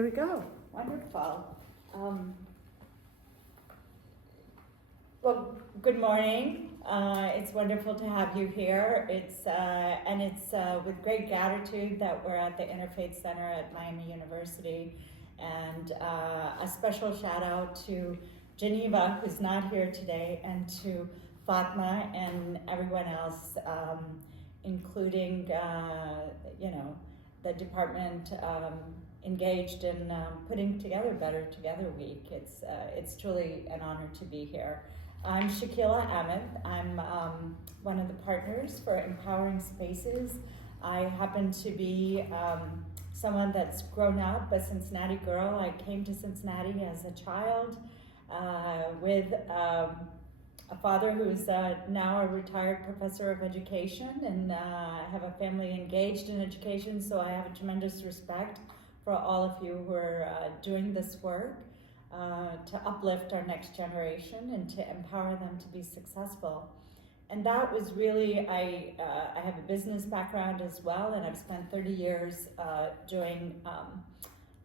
Here we go. Wonderful. Well, good morning. It's wonderful to have you here. It's with great gratitude that we're at the Interfaith Center at Miami University, and a special shout out to Geneva, who's not here today, and to Fatma and everyone else, including the department engaged in putting together Better Together Week. It's truly an honor to be here. I'm Shakila Ahmed. I'm one of the partners for Empowering Spaces. I happen to be someone that's grown up, a Cincinnati girl. I came to Cincinnati as a child with a father who's now a retired professor of education, and I have a family engaged in education, so I have a tremendous respect for all of you who are doing this work to uplift our next generation and to empower them to be successful. And that was really, I have a business background as well, and I've spent 30 years doing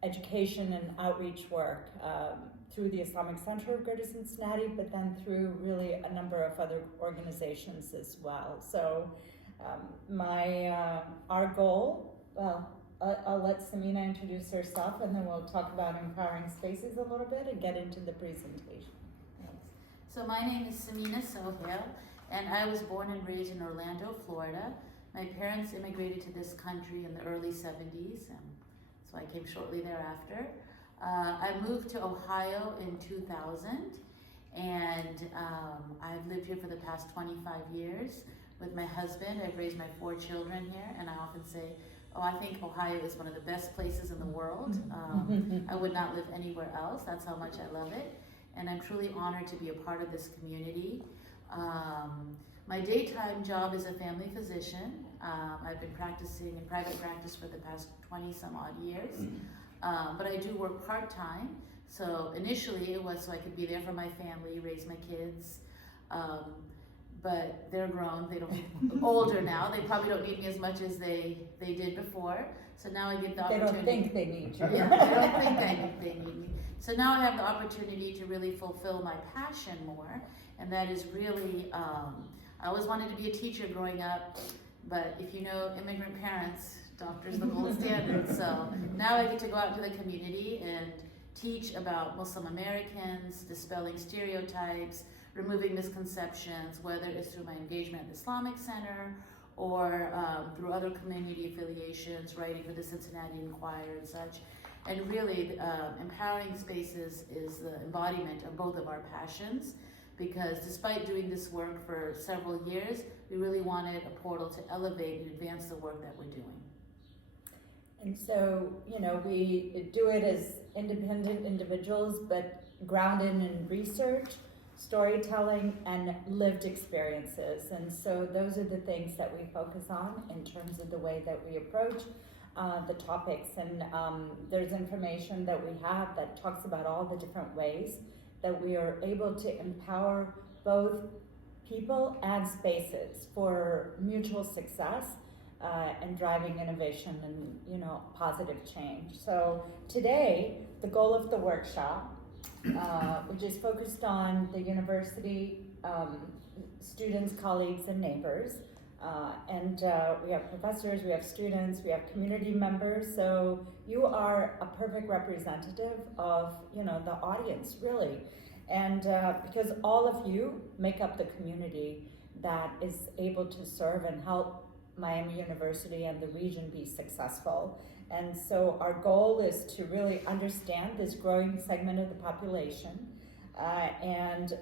education and outreach work through the Islamic Center of Greater Cincinnati, but then through really a number of other organizations as well. So our goal, well, I'll let Samina introduce herself, and then we'll talk about Empowering Spaces a little bit and get into the presentation. Thanks. So my name is Samina Sohail, and I was born and raised in Orlando, Florida. My parents immigrated to this country in the early 70s, and so I came shortly thereafter. I moved to Ohio in 2000, and I've lived here for the past 25 years with my husband. I've raised my 4 children here, and I often say, I think Ohio is one of the best places in the world. I would not live anywhere else. That's how much I love it. And I'm truly honored to be a part of this community. My daytime job is a family physician. I've been practicing in private practice for the past 20 some odd years. But I do work part-time. So initially it was so I could be there for my family, raise my kids. But they're grown, they don't, older now, they probably don't need me as much as they did before. So now I get the opportunity. They don't think they need you. Yeah, they don't think they need me. So now I have the opportunity to really fulfill my passion more. And that is really, I always wanted to be a teacher growing up, but if you know immigrant parents, doctor's the gold standard. So now I get to go out to the community and teach about Muslim Americans, dispelling stereotypes, removing misconceptions, whether it's through my engagement at the Islamic Center or through other community affiliations, writing for the Cincinnati Enquirer and such. And really, Empowering Spaces is the embodiment of both of our passions, because despite doing this work for several years, we really wanted a portal to elevate and advance the work that we're doing. And so, we do it as independent individuals, but grounded in research, storytelling, and lived experiences. And so those are the things that we focus on in terms of the way that we approach the topics. And there's information that we have that talks about all the different ways that we are able to empower both people and spaces for mutual success and driving innovation and positive change. So today, the goal of the workshop, which is focused on the university students, colleagues, and neighbors. And we have professors, we have students, we have community members. So you are a perfect representative of the audience, really. And because all of you make up the community that is able to serve and help Miami University and the region be successful. And so our goal is to really understand this growing segment of the population and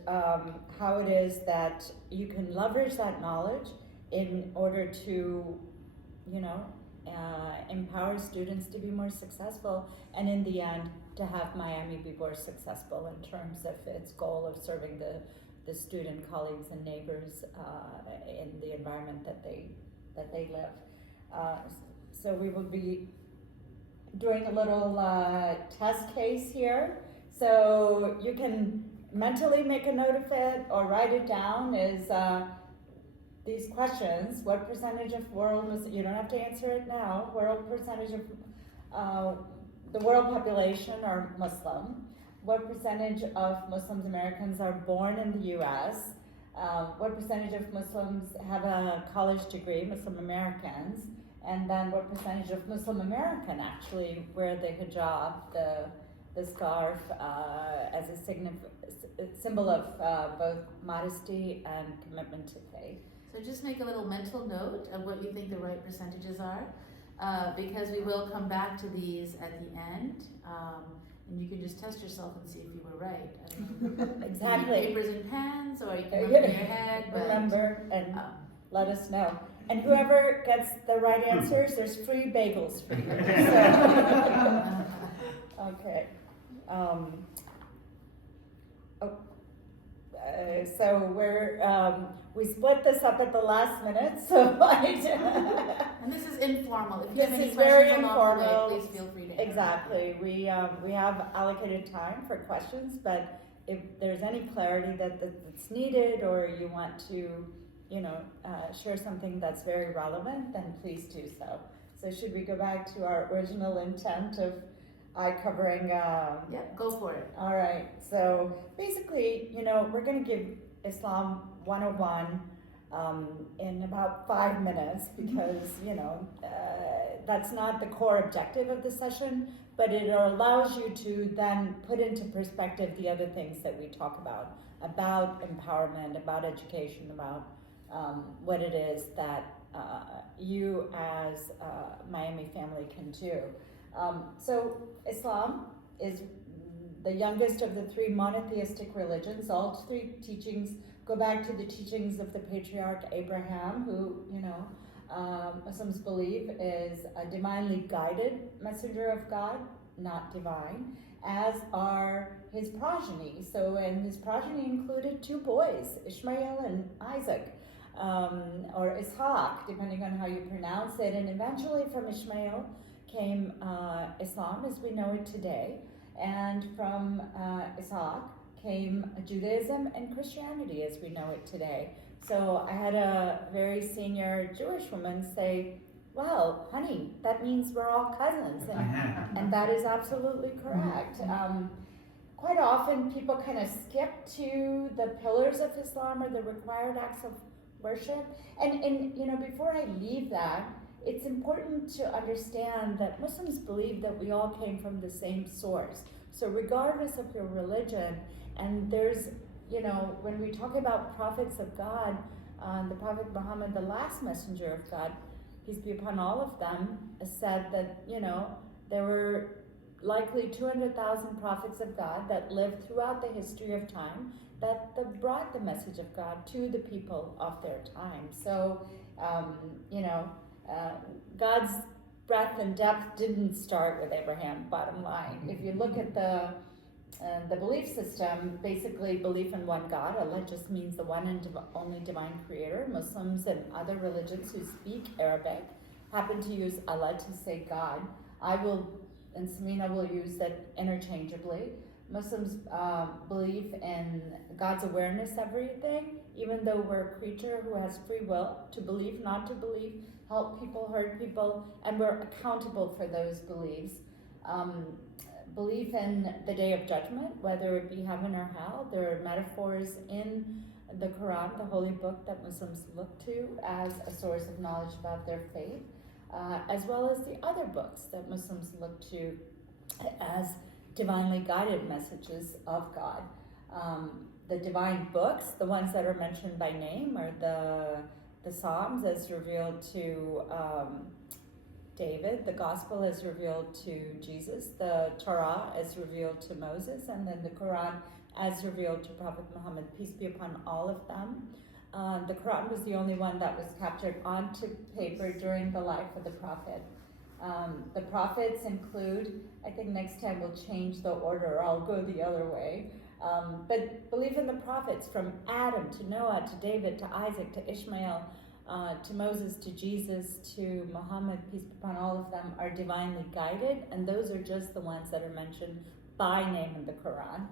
how it is that you can leverage that knowledge in order to, empower students to be more successful, and in the end, to have Miami be more successful in terms of its goal of serving the student colleagues and neighbors in the environment that they live. So we will be doing a little test case here. So you can mentally make a note of it or write it down. Is these questions: what percentage of world Muslims, you don't have to answer it now, world percentage of the world population are Muslim. What percentage of Muslim Americans are born in the U.S.? What percentage of Muslims have a college degree, Muslim Americans? And then what percentage of Muslim American actually wear the hijab, the scarf, as a symbol of both modesty and commitment to faith? So just make a little mental note of what you think the right percentages are, because we will come back to these at the end, and you can just test yourself and see if you were right. I don't know. Exactly. You need papers and pens, or you can remember in your head. But, remember and let us know. And whoever gets the right answers, there's free bagels for you. So. Okay. So we split this up at the last minute, so and this is informal. If you this have any is very questions along the informal. way, please feel free to Exactly. We have allocated time for questions, but if there's any clarity that's needed, or you want to, share something that's very relevant, then please do so. So should we go back to our original intent of covering? Yeah, go for it. All right. So basically, we're going to give Islam 101 in about 5 minutes, because that's not the core objective of the session, but it allows you to then put into perspective the other things that we talk about empowerment, about education, about what it is that you as a Miami family can do. So Islam is the youngest of the 3 monotheistic religions. All 3 teachings go back to the teachings of the patriarch Abraham, who, Muslims believe is a divinely guided messenger of God, not divine, as are his progeny. So, and his progeny included 2 boys, Ishmael and Isaac, or Ishaq, depending on how you pronounce it. And eventually from Ishmael came Islam as we know it today, and from Ishaq came Judaism and Christianity as we know it today. So I had a very senior Jewish woman say, well, honey, that means we're all cousins, and that is absolutely correct. Quite often people kind of skip to the pillars of Islam or the required acts of worship, and before I leave that, it's important to understand that Muslims believe that we all came from the same source. So regardless of your religion, and there's, when we talk about prophets of God, the Prophet Muhammad, the last messenger of God, peace be upon all of them, said that, there were likely 200,000 prophets of God that lived throughout the history of time that brought the message of God to the people of their time. So, God's breadth and depth didn't start with Abraham, bottom line. If you look at the belief system, basically belief in one God, Allah just means the one and only divine creator. Muslims and other religions who speak Arabic happen to use Allah to say God. I will, and Samina will use that interchangeably. Muslims believe in God's awareness of everything, even though we're a creature who has free will to believe, not to believe, help people, hurt people, and we're accountable for those beliefs. Belief in the Day of Judgment, whether it be heaven or hell. There are metaphors in the Quran, the holy book that Muslims look to as a source of knowledge about their faith, as well as the other books that Muslims look to as divinely guided messages of God. The divine books, the ones that are mentioned by name, are the Psalms as revealed to David, the Gospel as revealed to Jesus, the Torah as revealed to Moses, and then the Quran as revealed to Prophet Muhammad, peace be upon all of them. The Quran was the only one that was captured onto paper during the life of the Prophet. The prophets include, I think next time we'll change the order, or I'll go the other way. But believe in the prophets from Adam to Noah to David to Isaac to Ishmael, to Moses, to Jesus, to Muhammad, peace be upon all of them, are divinely guided, and those are just the ones that are mentioned by name in the Quran.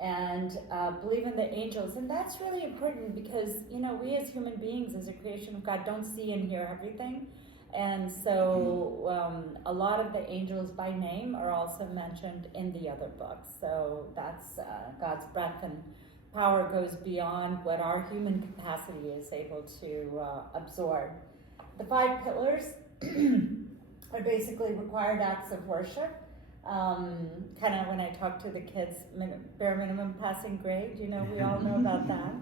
And believe in the angels, and that's really important because, we as human beings, as a creation of God, don't see and hear everything. And so a lot of the angels by name are also mentioned in the other books. So that's God's breath and power goes beyond what our human capacity is able to absorb. The 5 pillars are basically required acts of worship. Kind of when I talk to the kids, bare minimum passing grade, we all know about that.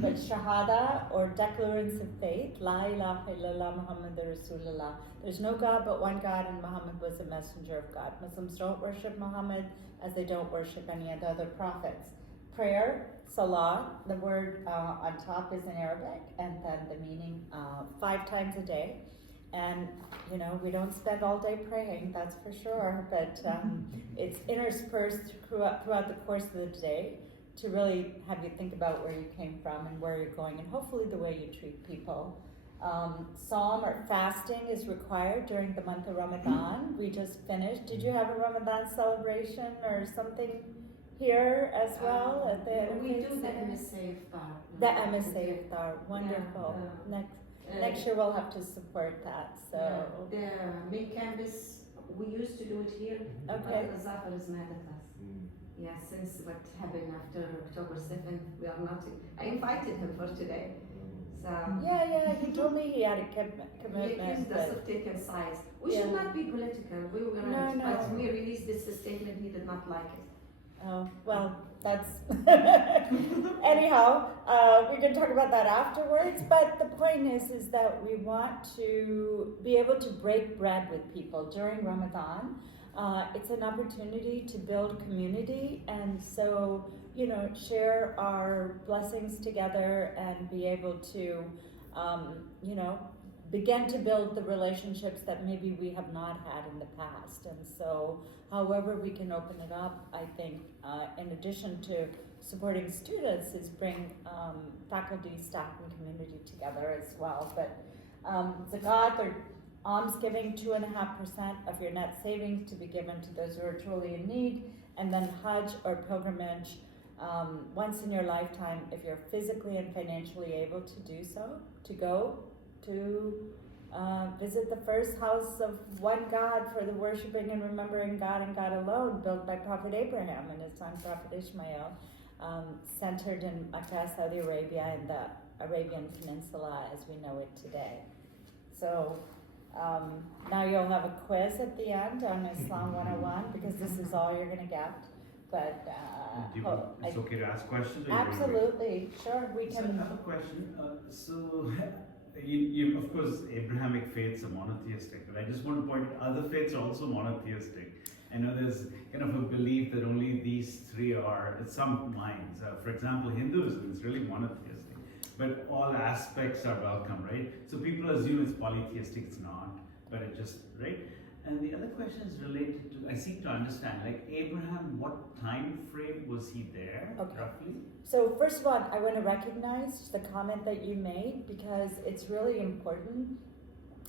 But Shahada, or declarants of faith, La ilaha illallah Muhammadur Rasulullah. There's no God but one God, and Muhammad was a messenger of God. Muslims don't worship Muhammad as they don't worship any of the other prophets. Prayer, salah, the word on top is in Arabic, and then the meaning 5 times a day. And, we don't spend all day praying, that's for sure, but it's interspersed throughout the course of the day to really have you think about where you came from and where you're going, and hopefully the way you treat people. Psalm or fasting is required during the month of Ramadan. We just finished. Did you have a Ramadan celebration or something here as well at the we do the Center? MSA iftar. The MSA iftar, wonderful. Next year we'll have to support that. So the main campus, we used to do it here. Okay. But Zafar is mad at us. Yeah, since what happened after October 7th, we are not. I invited him for today. So yeah, he told me he had a he commitment. accused us of taking sides. We should not be political. We were gonna, No. but we released this statement. He did not like it. Oh, well, that's anyhow, we can talk about that afterwards, but the point is that we want to be able to break bread with people during Ramadan. It's an opportunity to build community, and so, share our blessings together and be able to, begin to build the relationships that maybe we have not had in the past. And so however we can open it up, I think, in addition to supporting students, is bring faculty, staff, and community together as well. But zakat, or almsgiving, 2.5% of your net savings to be given to those who are truly in need. And then Hajj, or pilgrimage, once in your lifetime, if you're physically and financially able to do so, to go to visit the first house of one God for the worshiping and remembering God and God alone, built by Prophet Abraham and his son Prophet Ishmael, centered in Makkah, Saudi Arabia, and the Arabian Peninsula as we know it today. So now you'll have a quiz at the end on Islam 101, because this is all you're going to get. But it's okay to ask questions? Or absolutely, sure, we can. So I have a question. You of course, Abrahamic faiths are monotheistic, but I just want to point out other faiths are also monotheistic. I know there's kind of a belief that only these 3 are, in some minds. For example, Hinduism is really monotheistic, but all aspects are welcome, right? So people assume it's polytheistic, it's not, but it just, right? And the other question is related to, I seem to understand, like Abraham, what time frame was he there, roughly? So first of all, I want to recognize the comment that you made, because it's really important,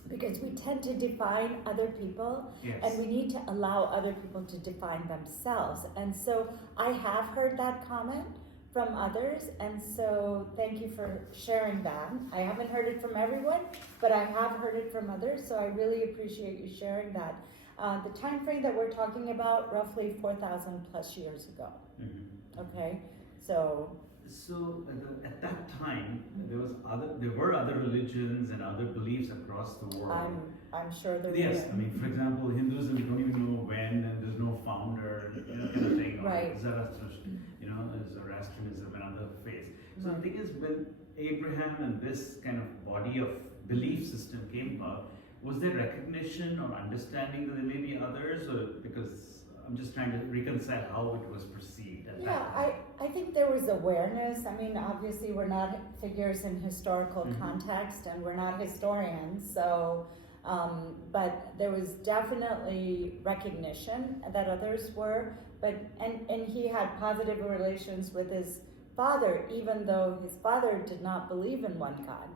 because we tend to define other people, Yes. and we need to allow other people to define themselves. And so I have heard that comment from others, and so thank you for sharing that. I haven't heard it from everyone, but I have heard it from others, so I really appreciate you sharing that. The time frame that we're talking about, roughly 4,000 plus years ago. Mm-hmm. Okay, so at that time, there were other religions and other beliefs across the world. I'm sure there Yes, were. I mean, for example, Hinduism, you don't even know when, and there's no founder, kind of thing. Or Right. Zoroastrianism and other faiths. So Right. the thing is, when Abraham and this kind of body of belief system came about, was there recognition or understanding that there may be others, or because I'm just trying to reconcile how it was perceived at that time? I think there was awareness. I mean, obviously we're not figures in historical context, and we're not historians, so but there was definitely recognition that others were, but and he had positive relations with his father, even though his father did not believe in one God.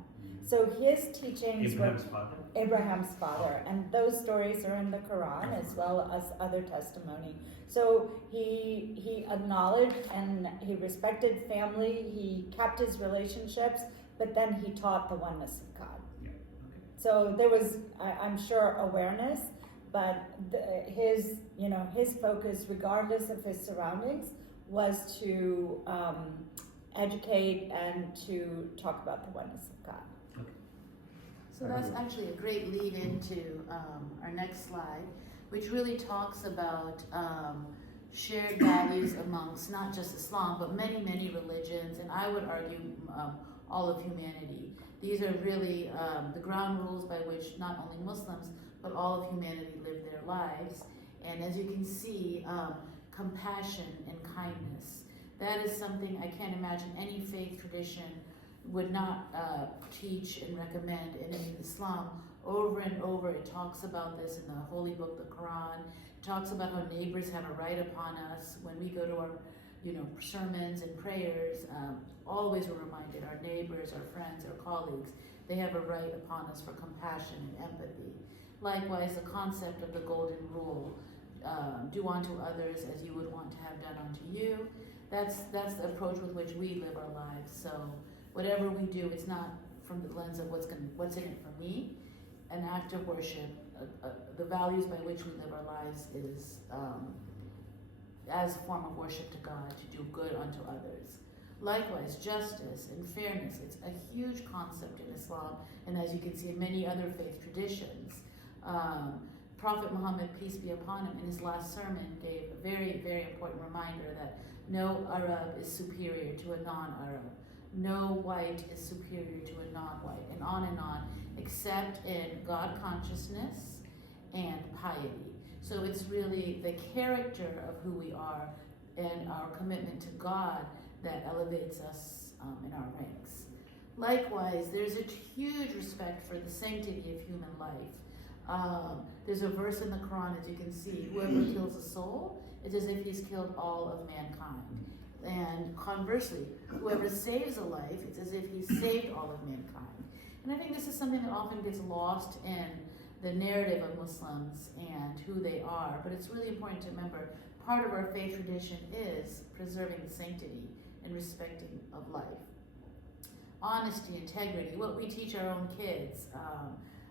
So his teachings Abraham's were father? Abraham's father, and those stories are in the Quran as well as other testimony. So he acknowledged and he respected family, he kept his relationships, but then he taught the oneness of God. Yeah, okay. So there was, I'm sure, awareness, but his focus, regardless of his surroundings, was to educate and to talk about the oneness of God. So that's actually a great lead into our next slide, which really talks about shared values amongst not just Islam, but many, many religions, and I would argue all of humanity. These are really the ground rules by which not only Muslims, but all of humanity live their lives. And as you can see, compassion and kindness. That is something I can't imagine any faith tradition would not teach and recommend. And in Islam, over and over, it talks about this in the holy book, the Quran. It talks about how neighbors have a right upon us. When we go to our sermons and prayers, always we're reminded, our neighbors, our friends, our colleagues, they have a right upon us for compassion and empathy. Likewise, the concept of the golden rule, do unto others as you would want to have done unto you. That's the approach with which we live our lives. So whatever we do, it's not from the lens of what's in it for me. An act of worship, the values by which we live our lives is as a form of worship to God, to do good unto others. Likewise, justice and fairness, it's a huge concept in Islam, and as you can see in many other faith traditions. Prophet Muhammad, peace be upon him, in his last sermon gave a very, very important reminder that no Arab is superior to a non-Arab. No white is superior to a non-white, and on, except in God consciousness and piety. So it's really the character of who we are and our commitment to God that elevates us in our ranks. Likewise, there's a huge respect for the sanctity of human life. There's a verse in the Quran, as you can see, whoever kills a soul, it's as if he's killed all of mankind. And conversely, whoever saves a life, it's as if he's saved all of mankind. And I think this is something that often gets lost in the narrative of Muslims and who they are, but it's really important to remember part of our faith tradition is preserving the sanctity and respecting of life. Honesty, integrity, what we teach our own kids.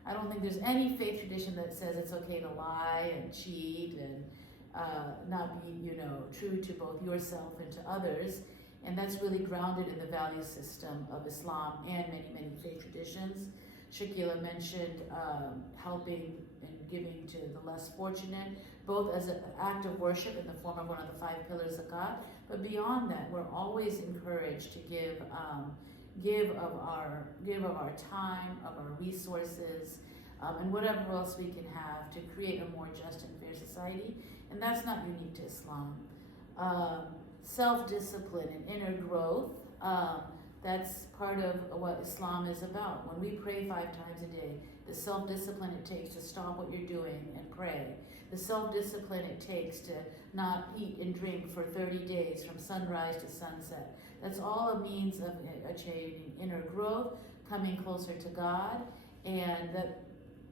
I don't think there's any faith tradition that says it's okay to lie and cheat and not be, true to both yourself and to others. And that's really grounded in the value system of Islam and many, many faith traditions. Shakila mentioned helping and giving to the less fortunate, both as an act of worship in the form of one of the 5 pillars of God, but beyond that, we're always encouraged to give of our time, of our resources, and whatever else we can have to create a more just and fair society. And that's not unique to Islam. Self-discipline and inner growth, that's part of what Islam is about. When we pray 5 times a day, the self-discipline it takes to stop what you're doing and pray, the self-discipline it takes to not eat and drink for 30 days from sunrise to sunset, that's all a means of achieving inner growth, coming closer to God, and that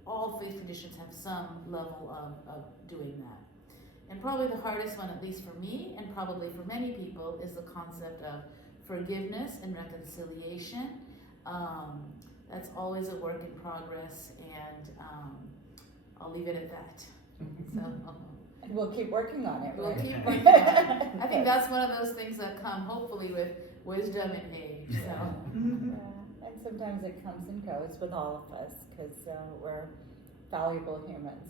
all faith traditions have some level of doing that. And probably the hardest one, at least for me, and probably for many people, is the concept of forgiveness and reconciliation. That's always a work in progress, and I'll leave it at that. So we'll keep working on it. We'll right? keep working on it. I think that's one of those things that come hopefully with wisdom and age. So. Yeah. And sometimes it comes and goes with all of us because we're valuable humans.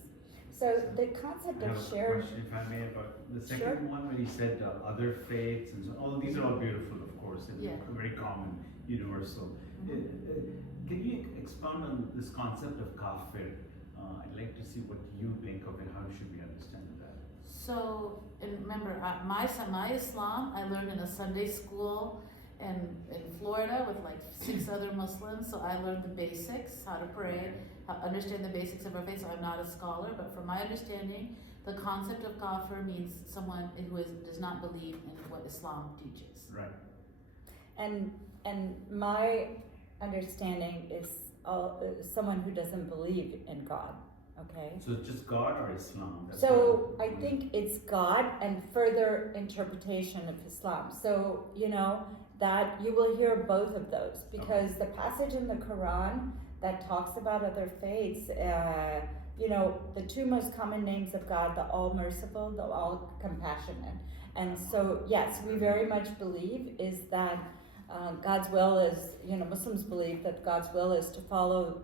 So the concept I have of a shared. question, if I may, about the second Sure. one when he said other faiths and so all these are all beautiful, of course, and Yeah. very common, universal. Can you expound on this concept of kafir? I'd like to see what you think of it. How should we understand that? So, and remember, my Islam, I learned in a Sunday school in Florida with like 6 other Muslims. So I learned the basics, how to pray, understand the basics of our faith. So I'm not a scholar, but from my understanding, the concept of kafir means someone who does not believe in what Islam teaches. Right. And my understanding is someone who doesn't believe in God. Okay. So it's just God or Islam? That's So what I think it's God and further interpretation of Islam. So that you will hear both of those because the passage in the Quran that talks about other faiths, the two most common names of God, the all merciful, the all compassionate. And so, yes, we very much believe is that God's will is, Muslims believe that God's will is to follow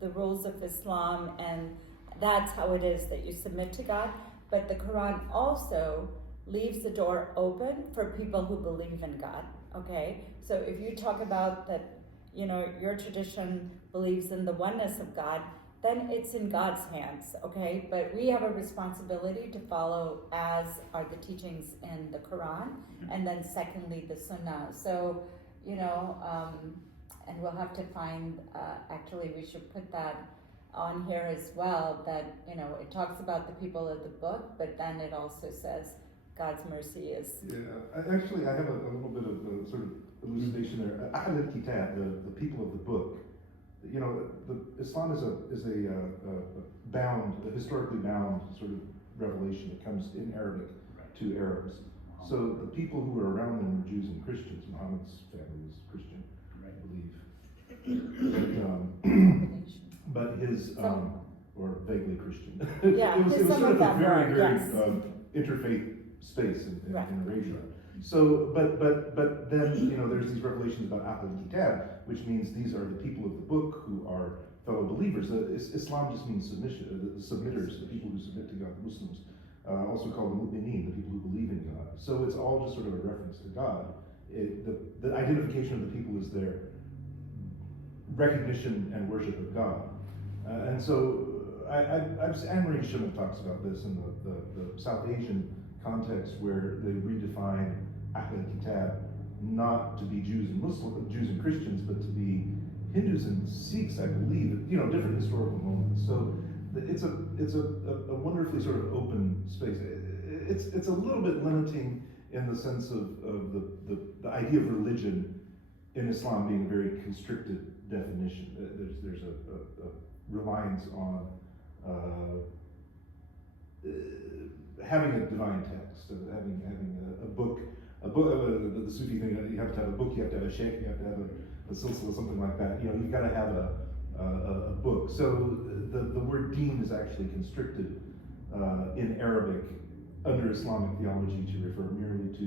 the rules of Islam, and that's how it is that you submit to God. But the Quran also leaves the door open for people who believe in God, okay? So if you talk about that, your tradition believes in the oneness of God, then it's in God's hands, okay? But we have a responsibility to follow as are the teachings in the Quran, and then secondly, the Sunnah. So, and we'll have to find, actually we should put that on here as well, that, it talks about the people of the book, but then it also says God's mercy is. Yeah, I have a little bit of sort of elucidation there. Ahl al-Kitab, the people of the book. Islam is a historically bound sort of revelation. It comes in Arabic to Arabs. So the people who were around them were Jews and Christians. Muhammad's family was Christian, I believe. But his, or vaguely Christian. Yeah, it was sort of a very, yes. interfaith space in Right. Arabia. So, but then, there's these revelations about Ahl al-Kitab, which means these are the people of the book who are fellow believers. Islam just means submission, the submitters, the people who submit to God, the Muslims, also called the mu'mineen, the people who believe in God. So it's all just sort of a reference to God. The identification of the people is their recognition and worship of God. And so Anne-Marie Schimmel talks about this in the South Asian context, where they redefine Ahl al-Kitab not to be Jews and Christians, but to be Hindus and Sikhs, I believe, different historical moments. So it's a wonderfully sort of open space. It's a little bit limiting in the sense of the idea of religion in Islam being a very constricted definition. There's a reliance on having a divine text, having a book, the Sufi thing, you have to have a book, you have to have a sheikh, you have to have a silsila, something like that. You've got to have a book. So the word deen is actually constricted in Arabic under Islamic theology to refer merely to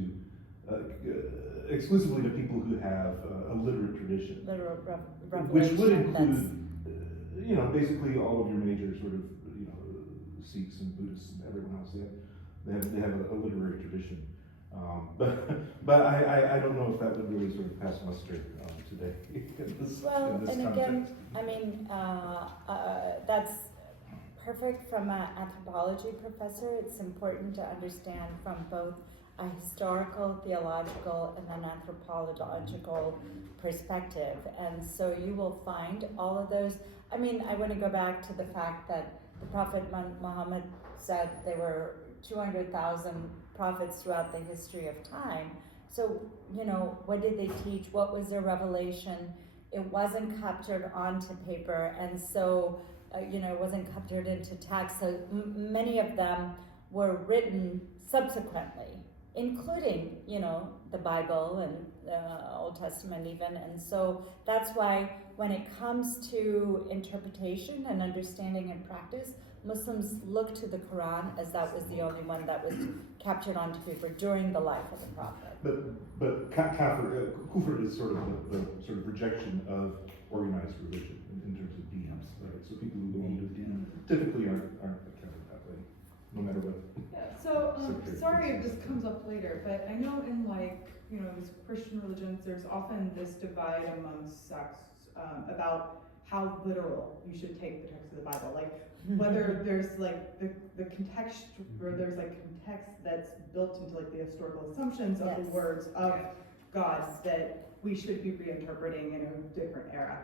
exclusively to people who have a literate tradition, which would include basically all of your major sort of Sikhs and Buddhists and everyone else. They have a literary tradition, but I don't know if that would really sort of pass muster today in this context. Again, I mean, that's perfect from an anthropology professor. It's important to understand from both a historical, theological, and an anthropological perspective. And so you will find all of those. I mean, I want to go back to the fact that the Prophet Muhammad said there were 200,000 prophets throughout the history of time. So, what did they teach? What was their revelation? It wasn't captured onto paper, and so, it wasn't captured into text. So many of them were written subsequently, including, the Bible and the Old Testament even. And so that's why when it comes to interpretation and understanding and practice, Muslims look to the Quran as that was the only one that was captured onto paper during the life of the Prophet. But kufr is sort of the sort of rejection of organized religion in terms of deeds, right? So people who belong to deen typically aren't accounted that way, no matter what. Yeah. So sorry if this comes up later, but I know in these Christian religions, there's often this divide amongst sects about how literal you should take the text of the Bible, like whether there's like the context, where there's like context that's built into like the historical assumptions of the words of God that we should be reinterpreting in a different era.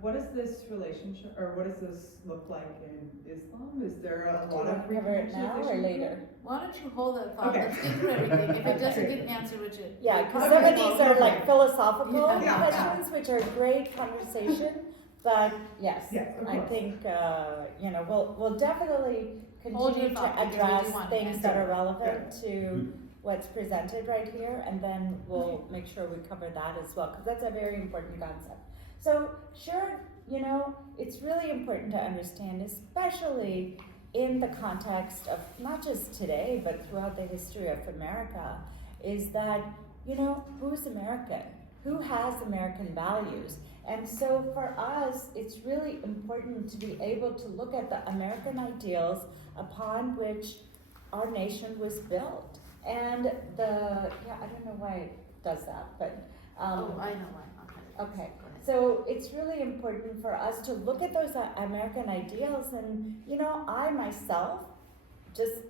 What is this relationship, or what does this look like in Islam? Is there a lot of cover it now or later? Why don't you hold that thought? Okay. Let's get through everything. If it doesn't get an answer, Richard. Yeah, because Okay. some of these are like philosophical Yeah. questions, which are great conversation. But yes, Yes, of I course. think we'll definitely Hold your continue to thought, because we address do want things answers. that are relevant to what's presented right here, and then we'll make sure we cover that as well, because that's a very important concept. So, sure, you know, it's really important to understand, especially in the context of not just today, but throughout the history of America, is that, you know, who's American? Who has American values? And so for us, it's really important to be able to look at the American ideals upon which our nation was built. And I don't know why it does that, but. I know why. Okay, Go ahead. so it's really important for us to look at those American ideals, and you know, I myself, just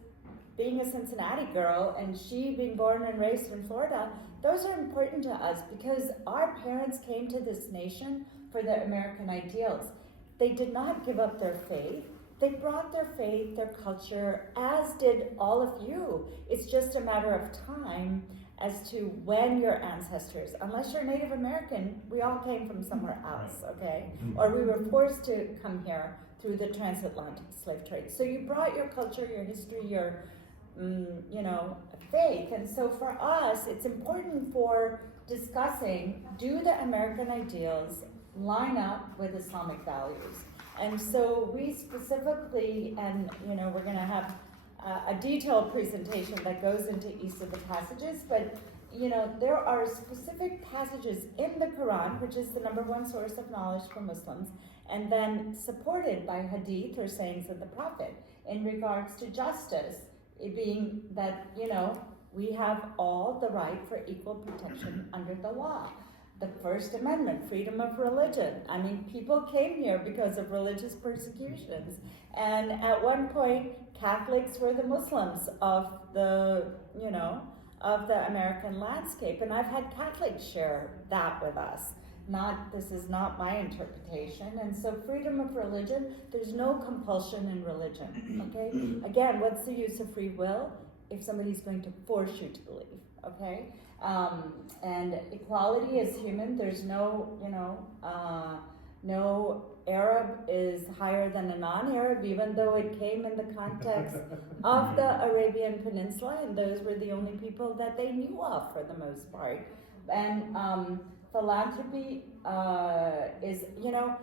being a Cincinnati girl and she being born and raised in Florida, those are important to us because our parents came to this nation for the American ideals. They did not give up their faith. They brought their faith, their culture, as did all of you. It's just a matter of time as to when your ancestors, unless you're Native American, we all came from somewhere else, okay? Or we were forced to come here through the transatlantic slave trade. So you brought your culture, your history, your, you know, faith. And so for us, it's important for discussing, do the American ideals line up with Islamic values? And so we specifically, and you know, we're gonna have a detailed presentation that goes into each of the passages, but you know, there are specific passages in the Quran, which is the #1 source of knowledge for Muslims, and then supported by hadith or sayings of the Prophet in regards to justice, it being that, you know, we have all the right for equal protection under the law. The First Amendment, freedom of religion. I mean, people came here because of religious persecutions. And at one point, Catholics were the Muslims of the, you know, of the American landscape. And I've had Catholics share that with us. This is not my interpretation. And so freedom of religion, there's no compulsion in religion, okay? Again, what's the use of free will if somebody's going to force you to believe, okay? And equality is human. There's no, you know, no Arab is higher than a non-Arab, even though it came in the context of the Arabian Peninsula, and those were the only people that they knew of for the most part. And philanthropy is, you know,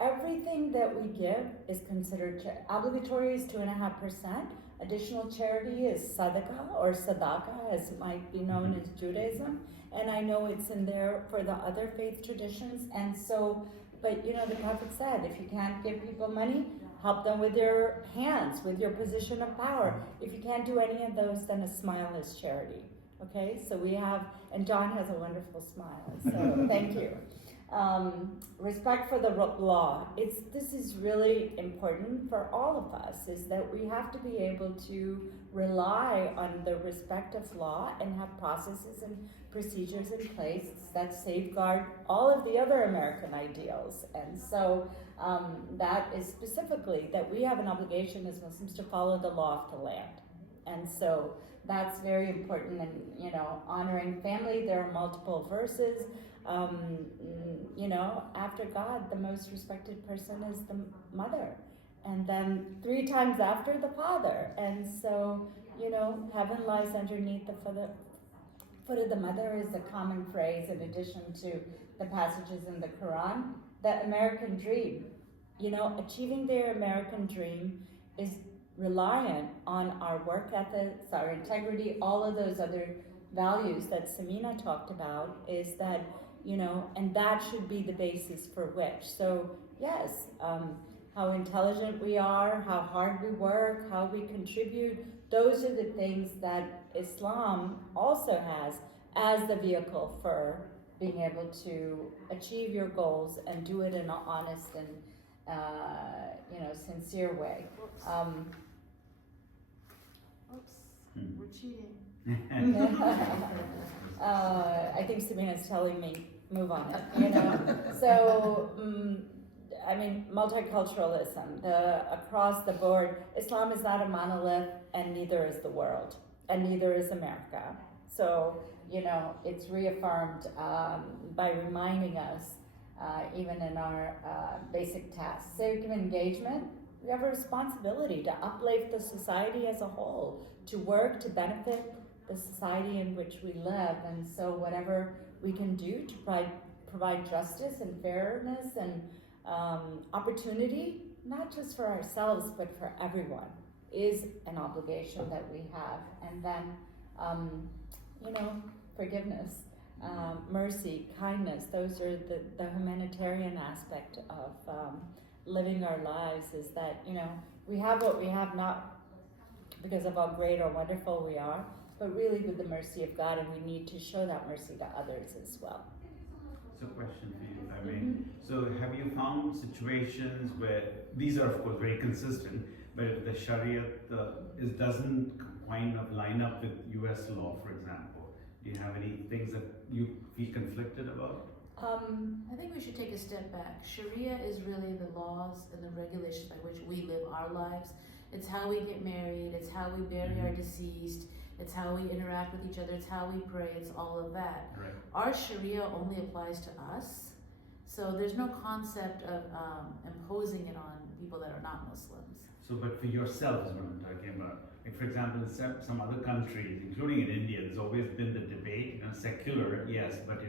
everything that we give is considered obligatory is 2.5%. Additional charity is sadaqah or sadaqa, as it might be known as Judaism, and I know it's in there for the other faith traditions. And so, but you know, the Prophet said, if you can't give people money, help them with your hands, with your position of power. If you can't do any of those, then a smile is charity. Okay, so we have, and John has a wonderful smile, so thank you. Respect for the law. This is really important for all of us, is that we have to be able to rely on the respect of law and have processes and procedures in place that safeguard all of the other American ideals. And so that is specifically that we have an obligation as Muslims to follow the law of the land. And so that's very important. And you know, honoring family, there are multiple verses. You know, after God, the most respected person is the mother, and then 3 times after, the father. And so, you know, heaven lies underneath the foot of the mother is a common phrase in addition to the passages in the Quran. The American dream, you know, achieving their American dream is reliant on our work ethics, our integrity, all of those other values that Samina talked about, is that, you know, and that should be the basis for which. So yes, how intelligent we are, how hard we work, how we contribute, those are the things that Islam also has as the vehicle for being able to achieve your goals and do it in an honest and, you know, sincere way. Oops, we're cheating. I think Samina's telling me, move on, you know. So, I mean, multiculturalism, across the board, Islam is not a monolith, and neither is the world, and neither is America. So, you know, it's reaffirmed by reminding us, even in our basic tasks. Civic engagement, we have a responsibility to uplift the society as a whole, to work to benefit the society in which we live. And so whatever we can do to provide justice and fairness and opportunity, not just for ourselves, but for everyone, is an obligation that we have. And then, forgiveness, mercy, kindness, those are the humanitarian aspect of living our lives, is that, we have what we have not because of how great or wonderful we are, but really with the mercy of God, and we need to show that mercy to others as well. So, question for you, if I may. So, have you found situations where these are, of course, very consistent, but if the Sharia doesn't kind of line up with U.S. law, for example? Do you have any things that you feel conflicted about? I think we should take a step back. Sharia is really the laws and the regulations by which we live our lives. It's how we get married, it's how we bury our deceased, it's how we interact with each other, it's how we pray, it's all of that. Right. Our Sharia only applies to us, so there's no concept of imposing it on people that are not Muslims. So, but for yourself is what I'm talking about. Like, for example, in some other countries, including in India, there's always been the debate, secular, yes, but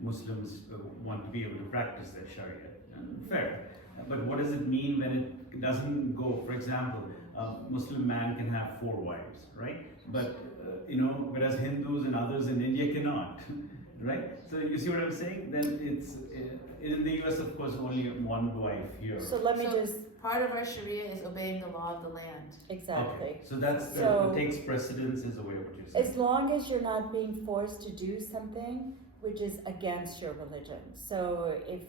Muslims want to be able to practice their Sharia. Fair. But what does it mean when it doesn't go? For example, a Muslim man can have 4 wives, right? But, whereas Hindus and others in India cannot, right? So you see what I'm saying? Then it's, in the US, of course, only 1 wife here. So let me just... Part of our Sharia is obeying the law of the land. Exactly. Okay. So that's So- what takes precedence is the way what you're saying. As long as you're not being forced to do something which is against your religion. So if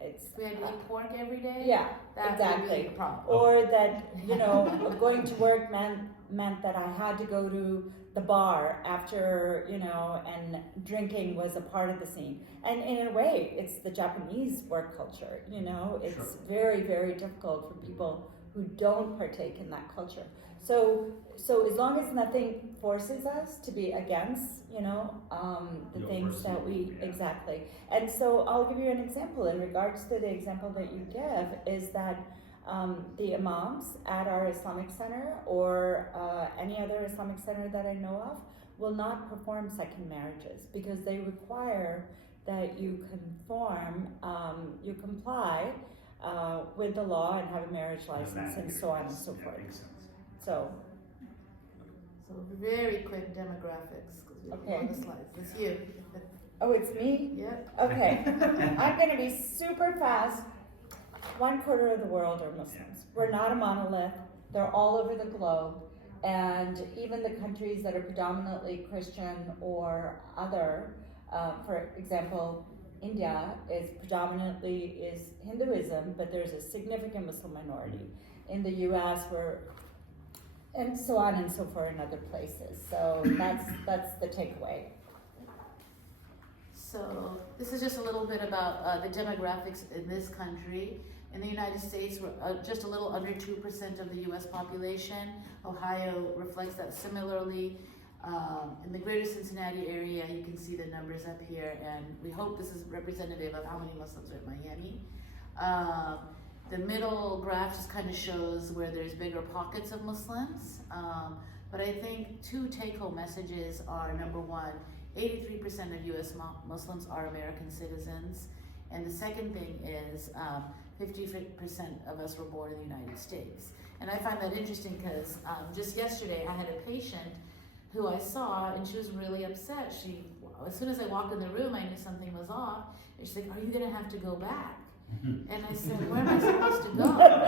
it's... If we had to eat pork every day, Yeah, that exactly. would be a problem. Or that, going to work meant that I had to go to the bar after, and drinking was a part of the scene. And in a way, it's the Japanese work culture, it's Sure. very, very difficult for people who don't partake in that culture. So as long as nothing forces us to be against, the Your things that personal, we, yeah. exactly. And so I'll give you an example in regards to the example that you give, is that the imams at our Islamic center or any other Islamic center that I know of will not perform second marriages because they require that you comply with the law and have a marriage license and so on and so forth. Makes sense. So, very quick demographics, because we have Okay. on the slides. It's you. oh, it's me? Yep. Okay, I'm gonna be super fast. 1/4 of the world are Muslims. We're not a monolith. They're all over the globe. And even the countries that are predominantly Christian or other, for example, India is predominantly Hinduism, but there's a significant Muslim minority. In the US, and so on and so forth in other places. So that's the takeaway. So this is just a little bit about the demographics in this country. In the United States, we're just a little under 2% of the U.S. population. Ohio reflects that similarly. In the greater Cincinnati area, you can see the numbers up here, and we hope this is representative of how many Muslims are in Miami. The middle graph just kind of shows where there's bigger pockets of Muslims. But I think 2 take-home messages are, number 1, 83% of U.S. Muslims are American citizens. And the second thing is 50% of us were born in the United States. And I find that interesting because just yesterday I had a patient who I saw and she was really upset. As soon as I walked in the room, I knew something was off. And she's like, "Are you gonna have to go back?" And I said, "Where am I supposed to go?"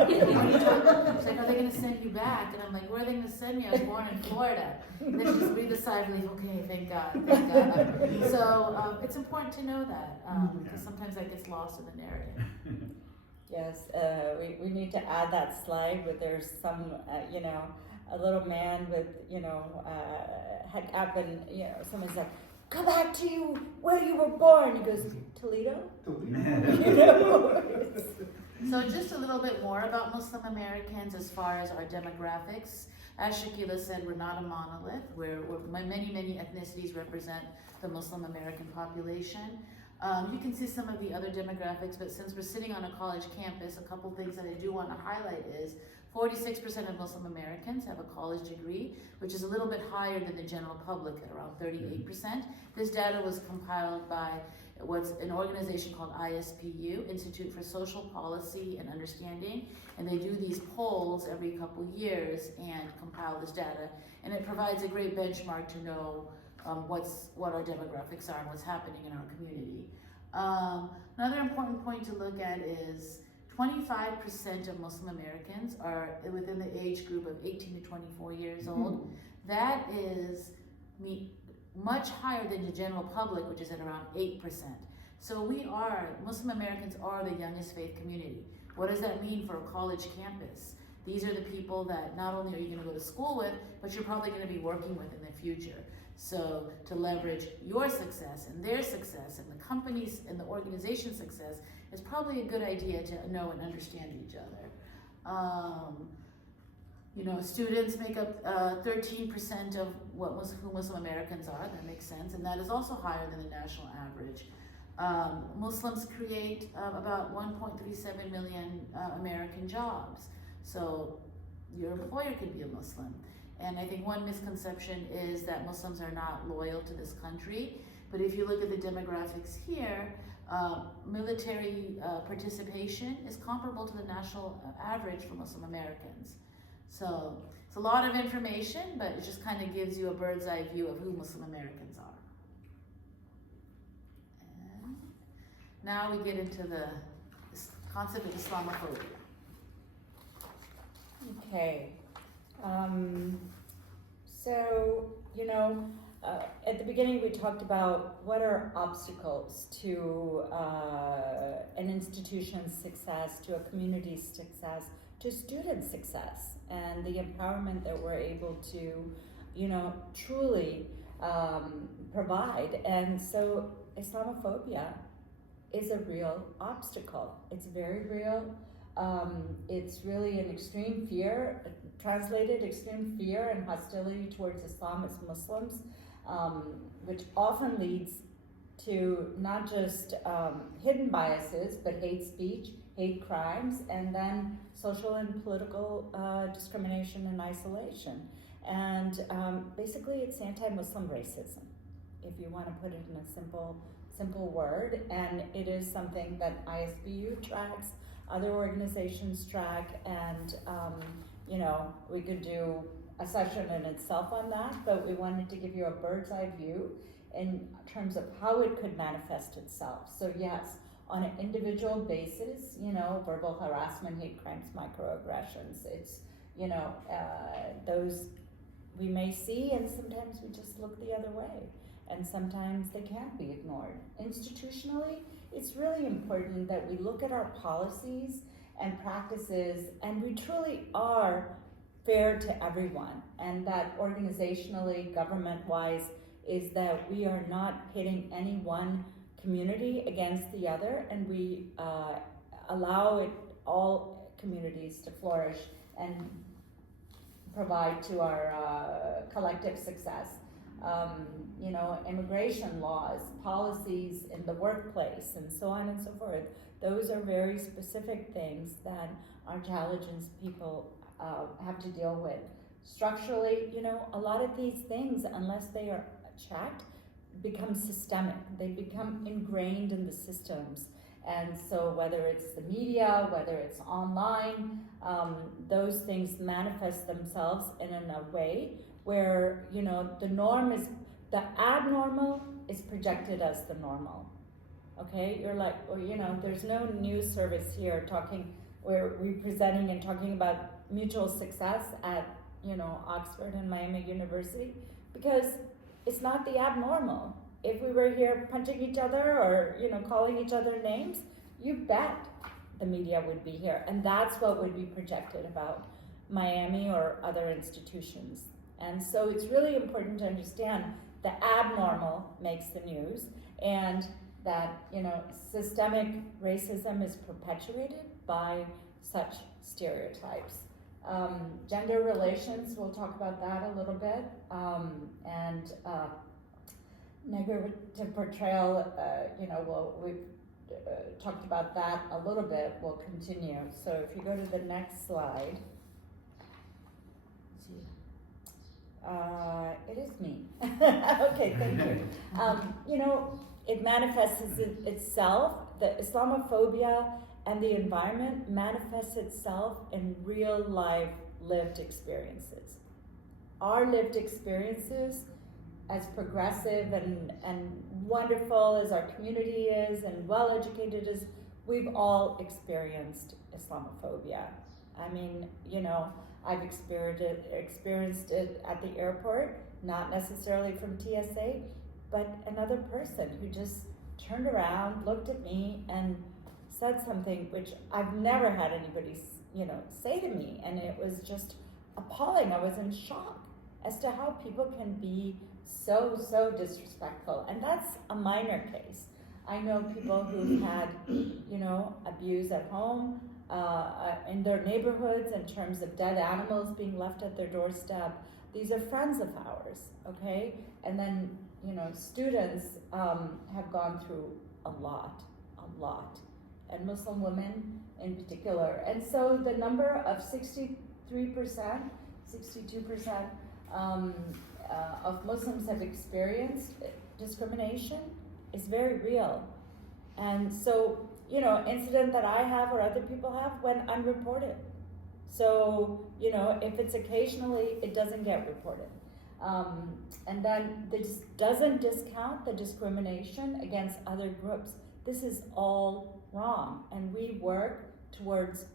She's like, "Are they going to send you back?" And I'm like, "Where are they going to send me? I was born in Florida." And then she just breathed a sigh of relief. Okay, thank God, thank God. So it's important to know that because sometimes that gets lost in the narrative. Yes, we need to add that slide where there's some, a little man with, had happened, someone's like, "Go back to where you were born." He goes, "Toledo?" So just a little bit more about Muslim Americans as far as our demographics. As Shakila said, we're not a monolith. We're many, many ethnicities represent the Muslim American population. You can see some of the other demographics, but since we're sitting on a college campus, a couple things that I do want to highlight is 46% of Muslim Americans have a college degree, which is a little bit higher than the general public at around 38%. This data was compiled by what's an organization called ISPU, Institute for Social Policy and Understanding, and they do these polls every couple years and compile this data, and it provides a great benchmark to know what our demographics are and what's happening in our community. Another important point to look at is 25% of Muslim Americans are within the age group of 18 to 24 years old. That is much higher than the general public, which is at around 8%. So Muslim Americans are the youngest faith community. What does that mean for a college campus? These are the people that not only are you going to go to school with, but you're probably going to be working with in the future. So to leverage your success and their success and the company's and the organization's success is probably a good idea to know and understand each other. Students make up 13% of who Muslim Americans are. That makes sense, and that is also higher than the national average. Muslims create about 1.37 million American jobs. So your employer could be a Muslim. And I think one misconception is that Muslims are not loyal to this country. But if you look at the demographics here, military participation is comparable to the national average for Muslim Americans. So it's a lot of information, but it just kind of gives you a bird's eye view of who Muslim Americans are. And now we get into the concept of Islamophobia. Okay. At the beginning we talked about what are obstacles to an institution's success, to a community's success, to student success, and the empowerment that we're able to, truly provide. And so Islamophobia is a real obstacle. It's very real. It's really an extreme fear, translated extreme fear and hostility towards Islam as Muslims, which often leads to not just hidden biases, but hate speech, hate crimes, and then social and political discrimination and isolation. And basically it's anti-Muslim racism, if you want to put it in a simple word. And it is something that ISBU tracks, other organizations track, and we could do a session in itself on that, but we wanted to give you a bird's eye view in terms of how it could manifest itself. So yes, on an individual basis, verbal harassment, hate crimes, microaggressions, it's, those we may see, and sometimes we just look the other way, and sometimes they can't be ignored. Institutionally, it's really important that we look at our policies and practices, and we truly are fair to everyone, and that organizationally, government-wise, is that we are not pitting any one community against the other, and we allow all communities to flourish and provide to our collective success. Immigration laws, policies in the workplace, and so on and so forth. Those are very specific things that our intelligence people have to deal with. Structurally, a lot of these things, unless they are checked, become systemic. They become ingrained in the systems. And so whether it's the media, whether it's online, those things manifest themselves in a way where, the norm is, the abnormal is projected as the normal. Okay, you're like, well, there's no news service here where we're presenting and talking about mutual success at, Oxford and Miami University, because it's not the abnormal. If we were here punching each other or, calling each other names, you bet the media would be here. And that's what would be projected about Miami or other institutions. And so it's really important to understand the abnormal makes the news, and that, systemic racism is perpetuated by such stereotypes. Gender relations, we'll talk about that a little bit, and negative portrayal, we've talked about that a little bit, we'll continue. So if you go to the next slide. It is me. Okay, thank you. You know, it manifests itself, the Islamophobia and the environment manifests itself in real life lived experiences. Our lived experiences, as progressive and wonderful as our community is and well educated as, we've all experienced Islamophobia. I mean, you know, I've experienced it at the airport, not necessarily from TSA, but another person who just turned around, looked at me, and said something which I've never had anybody, you know, say to me, and it was just appalling. I was in shock as to how people can be so disrespectful, and that's a minor case. I know people who've had, you know, abuse at home, in their neighborhoods in terms of dead animals being left at their doorstep. These are friends of ours, okay? And then, you know, students have gone through a lot, and Muslim women in particular. And so the number of 63%, 62% of Muslims have experienced discrimination is very real. And so, you know, incident that I have or other people have went unreported. So, you know, if it's occasionally, it doesn't get reported. And then this doesn't discount the discrimination against other groups. This is all wrong. And we work towards,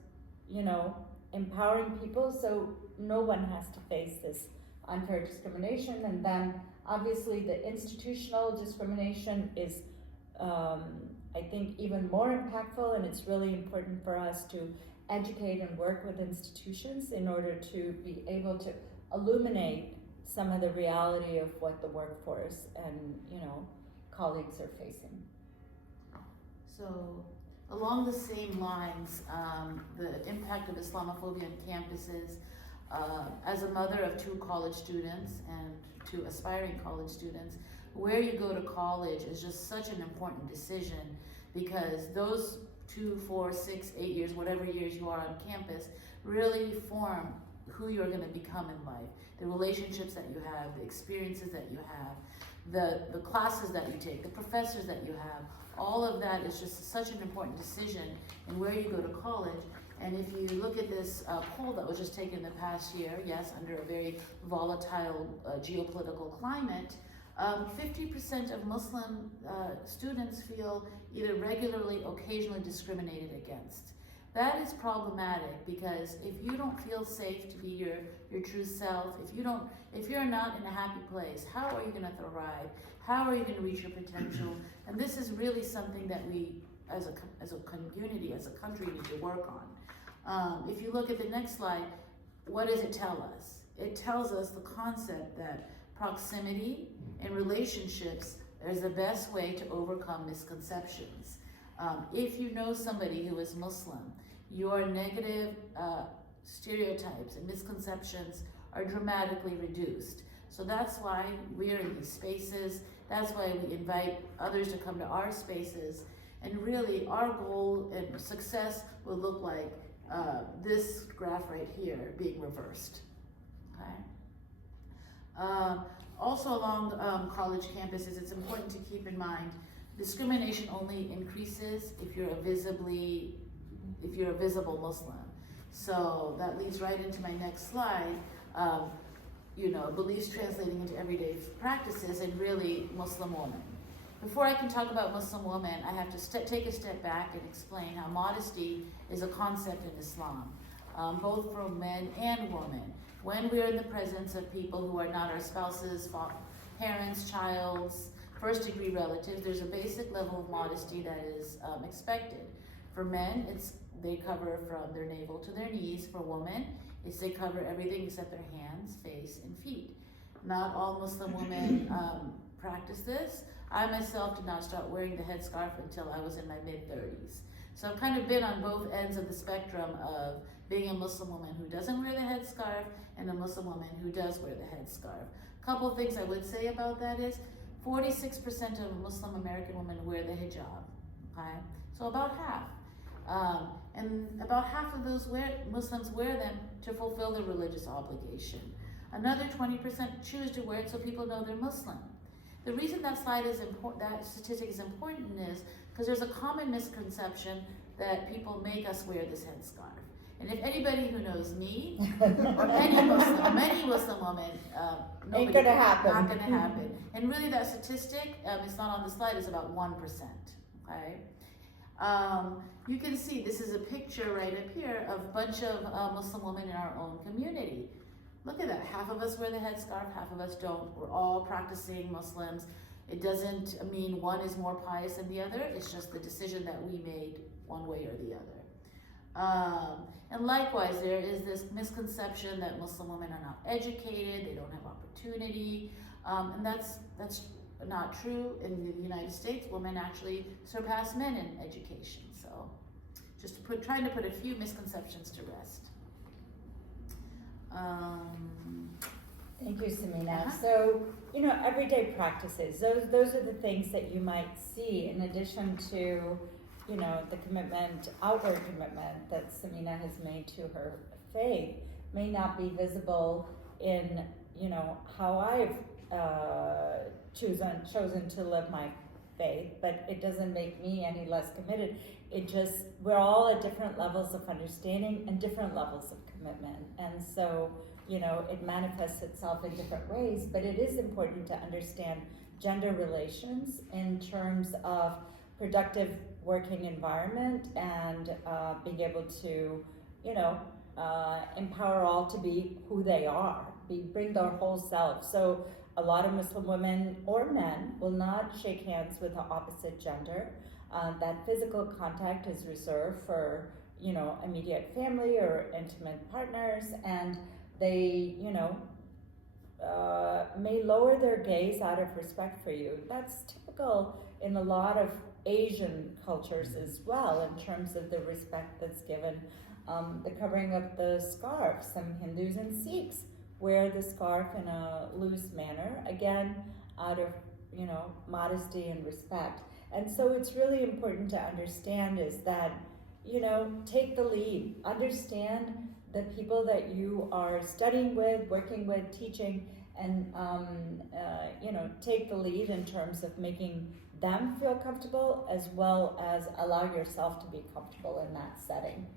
you know, empowering people so no one has to face this unfair discrimination. And then obviously the institutional discrimination is, I think, even more impactful, and it's really important for us to educate and work with institutions in order to be able to illuminate some of the reality of what the workforce and, you know, colleagues are facing. So, along the same lines, the impact of Islamophobia on campuses, as a mother of 2 college students and 2 aspiring college students, where you go to college is just such an important decision, because those 2, 4, 6, 8 years, whatever years you are on campus, really form who you're going to become in life. The relationships that you have, the experiences that you have, the classes that you take, the professors that you have, all of that is just such an important decision in where you go to college. And if you look at this poll that was just taken the past year, yes, under a very volatile geopolitical climate, 50% of Muslim students feel either regularly, occasionally discriminated against. That is problematic, because if you don't feel safe to be your true self, if you're not in a happy place, how are you going to thrive? How are you going to reach your potential? And this is really something that we, as a community, as a country, need to work on. If you look at the next slide, what does it tell us? It tells us the concept that proximity in relationships is the best way to overcome misconceptions. If you know somebody who is Muslim, your negative stereotypes and misconceptions are dramatically reduced. So that's why we're in these spaces. That's why we invite others to come to our spaces. And really, our goal and success will look like this graph right here being reversed. Okay. Also along college campuses, it's important to keep in mind discrimination only increases if you're a visible Muslim. So that leads right into my next slide. You know, beliefs translating into everyday practices, and really Muslim woman. Before I can talk about Muslim woman, I have to take a step back and explain how modesty is a concept in Islam, both for men and women. When we are in the presence of people who are not our spouses, parents, childs, first-degree relatives, there's a basic level of modesty that is expected. For men, they cover from their navel to their knees. For women, they cover everything except their hands, face, and feet. Not all Muslim women practice this. I myself did not start wearing the headscarf until I was in my mid-30s. So I've kind of been on both ends of the spectrum of being a Muslim woman who doesn't wear the headscarf and a Muslim woman who does wear the headscarf. A couple of things I would say about that is 46% of Muslim American women wear the hijab, okay? So about half. And about half of those Muslims wear them to fulfill their religious obligation. Another 20% choose to wear it so people know they're Muslim. The reason that slide is important, that statistic is important, is because there's a common misconception that people make us wear this headscarf. And if anybody who knows me, or any Muslim woman, Ain't gonna happen. Not gonna happen. And really that statistic, it's not on the slide, is about 1%, okay? You can see, this is a picture right up here of a bunch of Muslim women in our own community. Look at that, half of us wear the headscarf, half of us don't. We're all practicing Muslims. It doesn't mean one is more pious than the other, it's just the decision that we made one way or the other. And likewise, there is this misconception that Muslim women are not educated, they don't have opportunity, and that's not true. In the United States, women actually surpass men in education. So, just trying to put a few misconceptions to rest. Thank you, Samina. So, everyday practices, those are the things that you might see in addition to, the commitment, outward commitment that Samina has made to her faith may not be visible in, how I've chosen to live my faith, but it doesn't make me any less committed. We're all at different levels of understanding and different levels of commitment. And so, it manifests itself in different ways, but it is important to understand gender relations in terms of productive working environment and being able to, empower all to be who they are, bring their whole self. So a lot of Muslim women or men will not shake hands with the opposite gender. That physical contact is reserved for, immediate family or intimate partners, and they, may lower their gaze out of respect for you. That's typical in a lot of Asian cultures as well, in terms of the respect that's given. The covering of the scarf, some Hindus and Sikhs wear the scarf in a loose manner, again, out of, modesty and respect. And so it's really important to understand is that, take the lead, understand the people that you are studying with, working with, teaching, and, take the lead in terms of making them feel comfortable as well as allow yourself to be comfortable in that setting.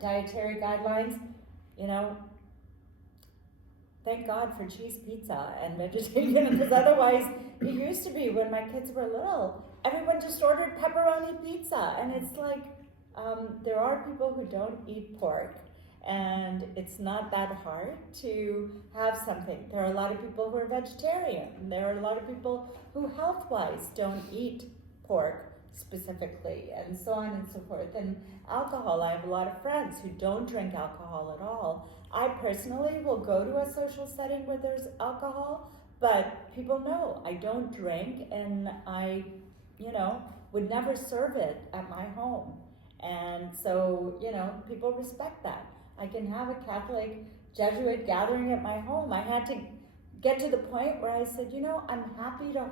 Dietary guidelines, thank God for cheese pizza and vegetarian, because otherwise it used to be when my kids were little, everyone just ordered pepperoni pizza, and it's like, there are people who don't eat pork, and it's not that hard to have something. There are a lot of people who are vegetarian. There are a lot of people who health-wise don't eat pork specifically, and so on and so forth. And alcohol, I have a lot of friends who don't drink alcohol at all. I personally will go to a social setting where there's alcohol, but people know I don't drink, and I, would never serve it at my home. And so, people respect that. I can have a Catholic Jesuit gathering at my home. I had to get to the point where I said, I'm happy to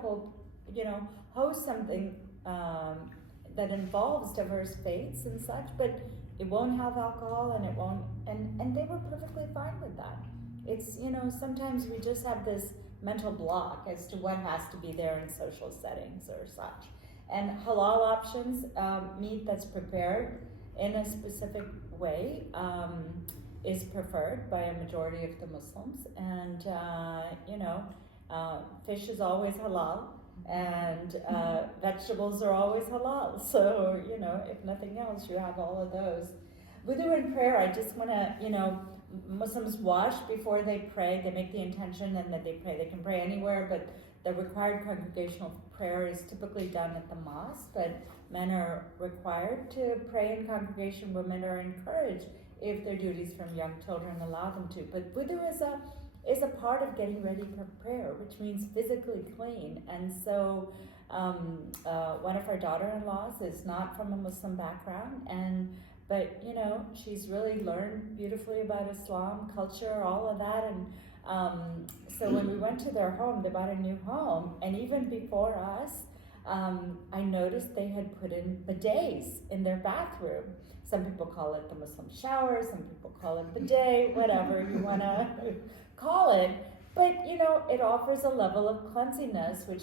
host something that involves diverse faiths and such, but it won't have alcohol, and it won't, and they were perfectly fine with that. It's, sometimes we just have this mental block as to what has to be there in social settings or such. And halal options, meat that's prepared in a specific way, is preferred by a majority of the Muslims. And, fish is always halal, and vegetables are always halal. So, if nothing else, you have all of those. Wudu and prayer, I just want to, Muslims wash before they pray. They make the intention and then they pray. They can pray anywhere, but the required congregational prayer is typically done at the mosque, but men are required to pray in congregation. Women are encouraged, if their duties from young children allow them to. But wudu is a part of getting ready for prayer, which means physically clean. And so one of our daughter-in-laws is not from a Muslim background, but she's really learned beautifully about Islam, culture, all of that. And so when we went to their home, they bought a new home, and even before us, I noticed they had put in bidets in their bathroom. Some people call it the Muslim shower, some people call it bidet, whatever you want to call it. But you know, it offers a level of cleanliness, which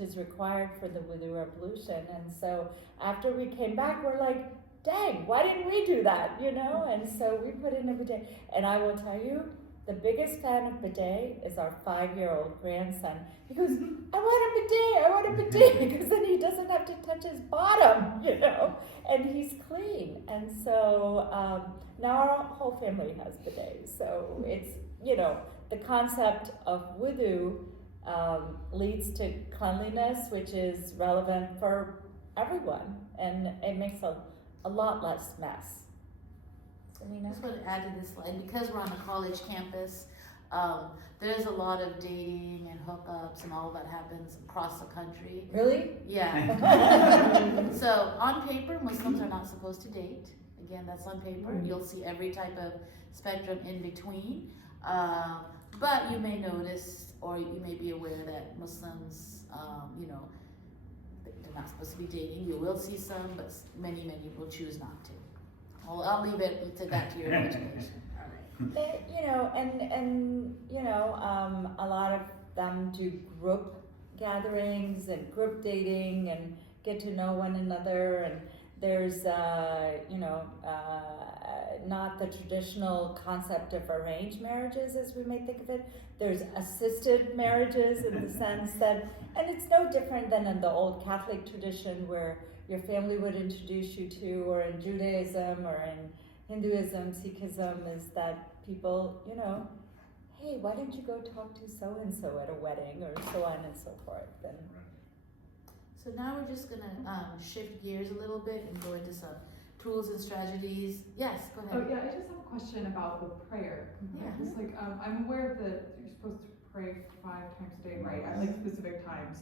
is required for the wudu ablution. And so after we came back, we're like, dang, why didn't we do that? You know? And so we put in a bidet. And I will tell you, the biggest fan of bidet is our 5-year-old grandson. He goes, I want a bidet, because then he doesn't have to touch his bottom, you know, and he's clean. And so now our whole family has bidets. So it's, you know, the concept of wudu leads to cleanliness, which is relevant for everyone, and it makes a lot less mess. I just want to add to this slide, because we're on a college campus, there's a lot of dating and hookups and all that happens across the country. Really? Yeah. So on paper, Muslims are not supposed to date. Again, that's on paper. You'll see every type of spectrum in between. But you may notice, or you may be aware that Muslims, you know, they're not supposed to be dating. You will see some, but many will choose not to. I'll leave it to that to your imagination. You know, and you know, a lot of them do group gatherings and group dating and get to know one another. And there's, you know, not the traditional concept of arranged marriages as we may think of it. There's assisted marriages in the sense that, and it's no different than in the old Catholic tradition where your family would introduce you to, or in Judaism or in Hinduism, Sikhism, is that people, you know, hey, why don't you go talk to so-and-so at a wedding, or so on and so forth. And so now we're just going to shift gears a little bit and go into some tools and strategies. Yes, go ahead. Oh yeah, I just have a question about the prayer. Yeah. It's like, I'm aware that you're supposed to pray 5 times a day, right, at like specific times.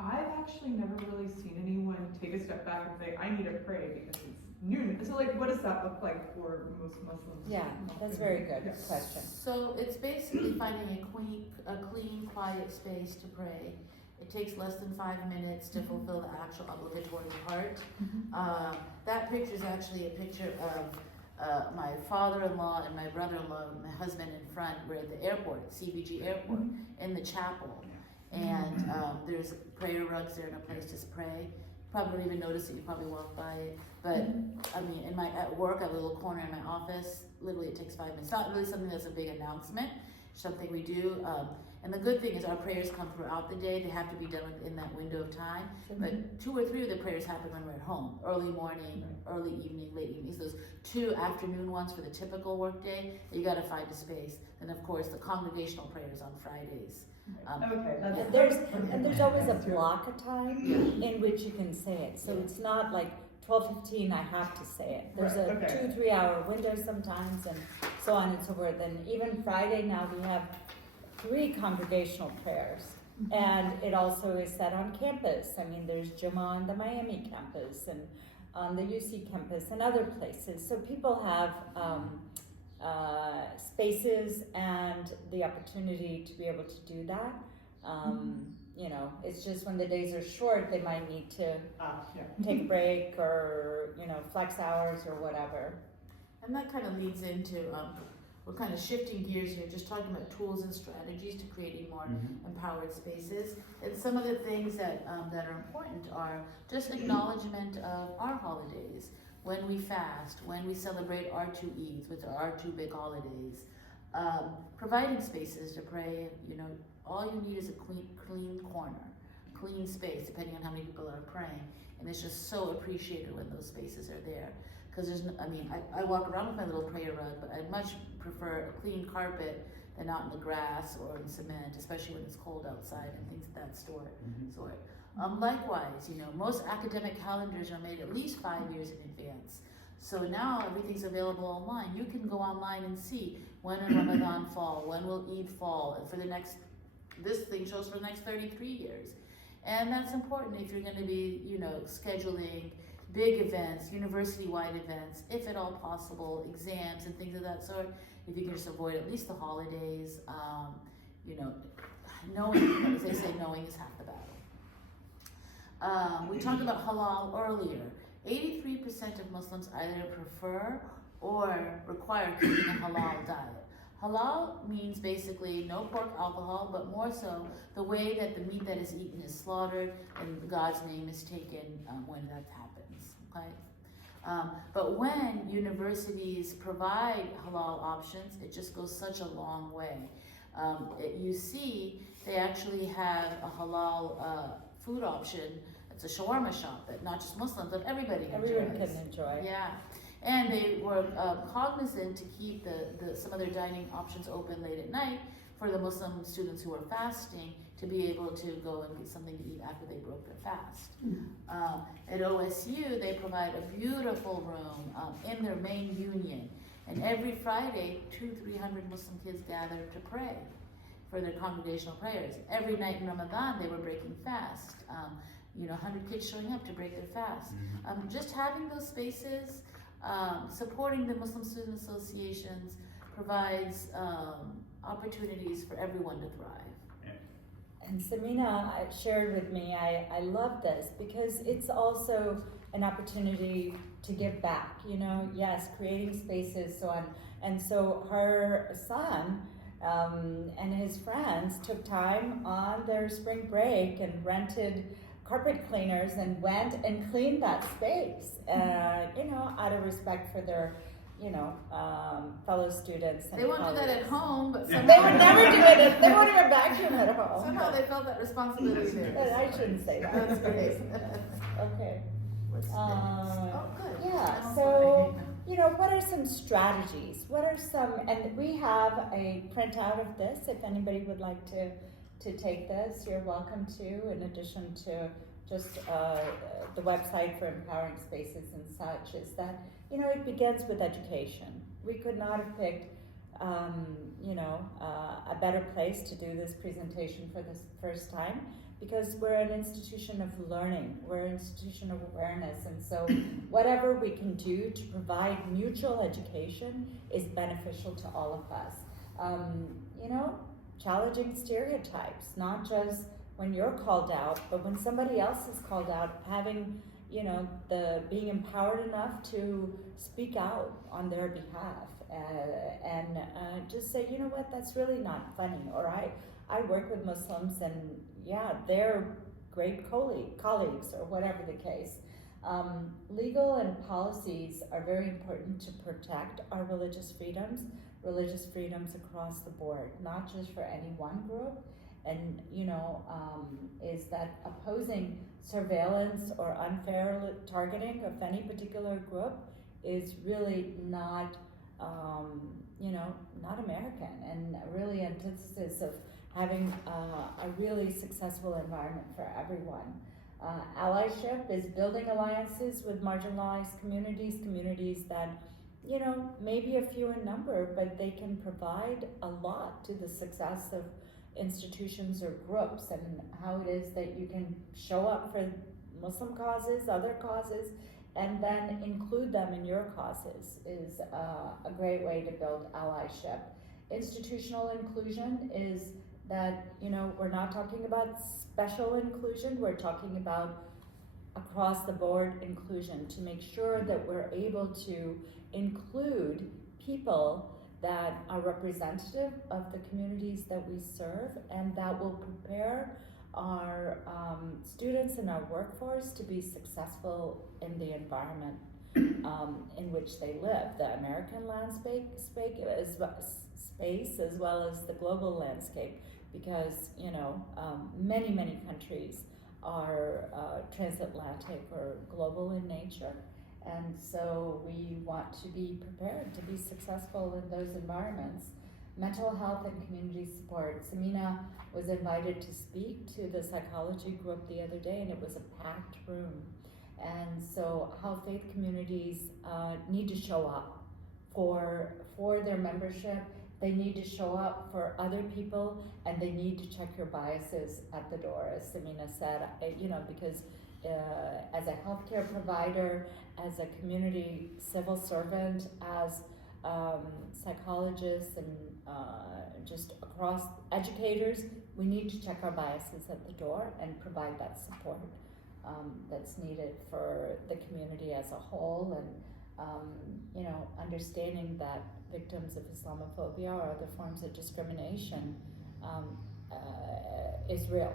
I've actually never really seen anyone take a step back and say, I need to pray because it's noon. So like, what does that look like for most Muslims? yeah, that's a very good Yeah. question. So it's basically finding a clean, quiet space to pray. It takes less than 5 minutes to fulfill the actual obligatory part. That picture is actually a picture of my father-in-law and my brother-in-law, my husband in front. We're at the airport, CBG airport, in the chapel. And there's prayer rugs there and a place to pray. Probably don't even notice it, you probably walk by it. But I mean, at work, I have a little corner in my office. Literally, it takes 5 minutes. It's not really something that's a big announcement. It's something we do. And the good thing is our prayers come throughout the day. They have to be done within that window of time. But 2 or 3 of the prayers happen when we're at home. Early morning, early evening, late evening. So those 2 afternoon ones for the typical work day, you got to find a space. And of course, the congregational prayers on Fridays. Okay, that's And there's always a block of time in which you can say it. So it's not like 12:15 I have to say it. There's a 2-3 hour window sometimes, and so on and so forth. And even Friday now we have 3 congregational prayers. And it also is set on campus. I mean, there's Jummah on the Miami campus and on the UC campus and other places. So people have spaces and the opportunity to be able to do that. You know, it's just when the days are short, they might need to take a break or, you know, flex hours or whatever. And that kind of leads into, we're kind of shifting gears here, just talking about tools and strategies to creating more empowered spaces. And some of the things that are important are just acknowledgement of our holidays. When we fast, when we celebrate our 2 Eids, which are our 2 big holidays, providing spaces to pray. You know, all you need is a clean corner, clean space, depending on how many people are praying. And it's just so appreciated when those spaces are there. Because there's, I walk around with my little prayer rug, but I'd much prefer a clean carpet than out in the grass or in cement, especially when it's cold outside and things of that sort. Likewise, you know, most academic calendars are made at least 5 years in advance. So now everything's available online. You can go online and see when will Ramadan fall, when will Eid fall, and for the next, this thing shows for the next 33 years. And that's important if you're going to be, you know, scheduling big events, university-wide events, if at all possible, exams and things of that sort. If you can just avoid at least the holidays, knowing, as they say, knowing is half the battle. We talked about halal earlier. 83% of Muslims either prefer or require keeping a halal diet. Halal means basically no pork, alcohol, but more so the way that the meat that is eaten is slaughtered and God's name is taken when that happens. Okay. But when universities provide halal options, it just goes such a long way. You see, they actually have a halal food option. It's a shawarma shop that not just Muslims, but everybody Everyone enjoys. can enjoy. Yeah. And they were cognizant to keep some of their dining options open late at night for the Muslim students who are fasting to be able to go and get something to eat after they broke their fast. At OSU, they provide a beautiful room in their main union. And every Friday, 200-300 Muslim kids gather to pray for their congregational prayers. Every night in Ramadan, they were breaking fast. 100 kids showing up to break their fast. Just having those spaces, supporting the Muslim Student Associations provides opportunities for everyone to thrive. And Samina shared with me, I love this because it's also an opportunity to give back, yes, creating spaces, so on. And so her son and his friends took time on their spring break and rented carpet cleaners and went and cleaned that space, out of respect for their, fellow students. And they won't do that at home, but they would never do it. They won't even vacuum at home. Somehow they felt that responsibility there. But I shouldn't say that. That's great. Okay. What's next? Oh, good. Yeah. So, what are some strategies? What are some? And we have a printout of this. If anybody would like to take this, you're welcome to. In addition to just the website for empowering spaces and such, is that it begins with education. We could not have picked a better place to do this presentation for the first time because we're an institution of learning, we're an institution of awareness, and so whatever we can do to provide mutual education is beneficial to all of us. Challenging stereotypes, not just when you're called out, but when somebody else is called out, having being empowered enough to speak out on their behalf and just say, that's really not funny. Or I work with Muslims and they're great colleagues or whatever the case. Legal and policies are very important to protect our religious freedoms across the board, not just for any one group. And, is that opposing surveillance or unfair targeting of any particular group is really not, not American, and really antithesis of having a really successful environment for everyone. Allyship is building alliances with marginalized communities that, maybe a few in number, but they can provide a lot to the success of institutions or groups, and how it is that you can show up for Muslim causes, other causes, and then include them in your causes is a great way to build allyship. Institutional inclusion is that, we're not talking about special inclusion, we're talking about across the board inclusion to make sure that we're able to include people that are representative of the communities that we serve, and that will prepare our students in our workforce to be successful in the environment in which they live, the American landscape space as well as the global landscape, because many countries are transatlantic or global in nature. And so we want to be prepared to be successful in those environments. Mental health and community support. Samina was invited to speak to the psychology group the other day, and it was a packed room. And so how faith communities need to show up for their membership. They need to show up for other people, and they need to check your biases at the door, as Samina said, because as a healthcare provider, as a community civil servant, as psychologists and just across educators, we need to check our biases at the door and provide that support that's needed for the community as a whole, and understanding that victims of Islamophobia or other forms of discrimination is real,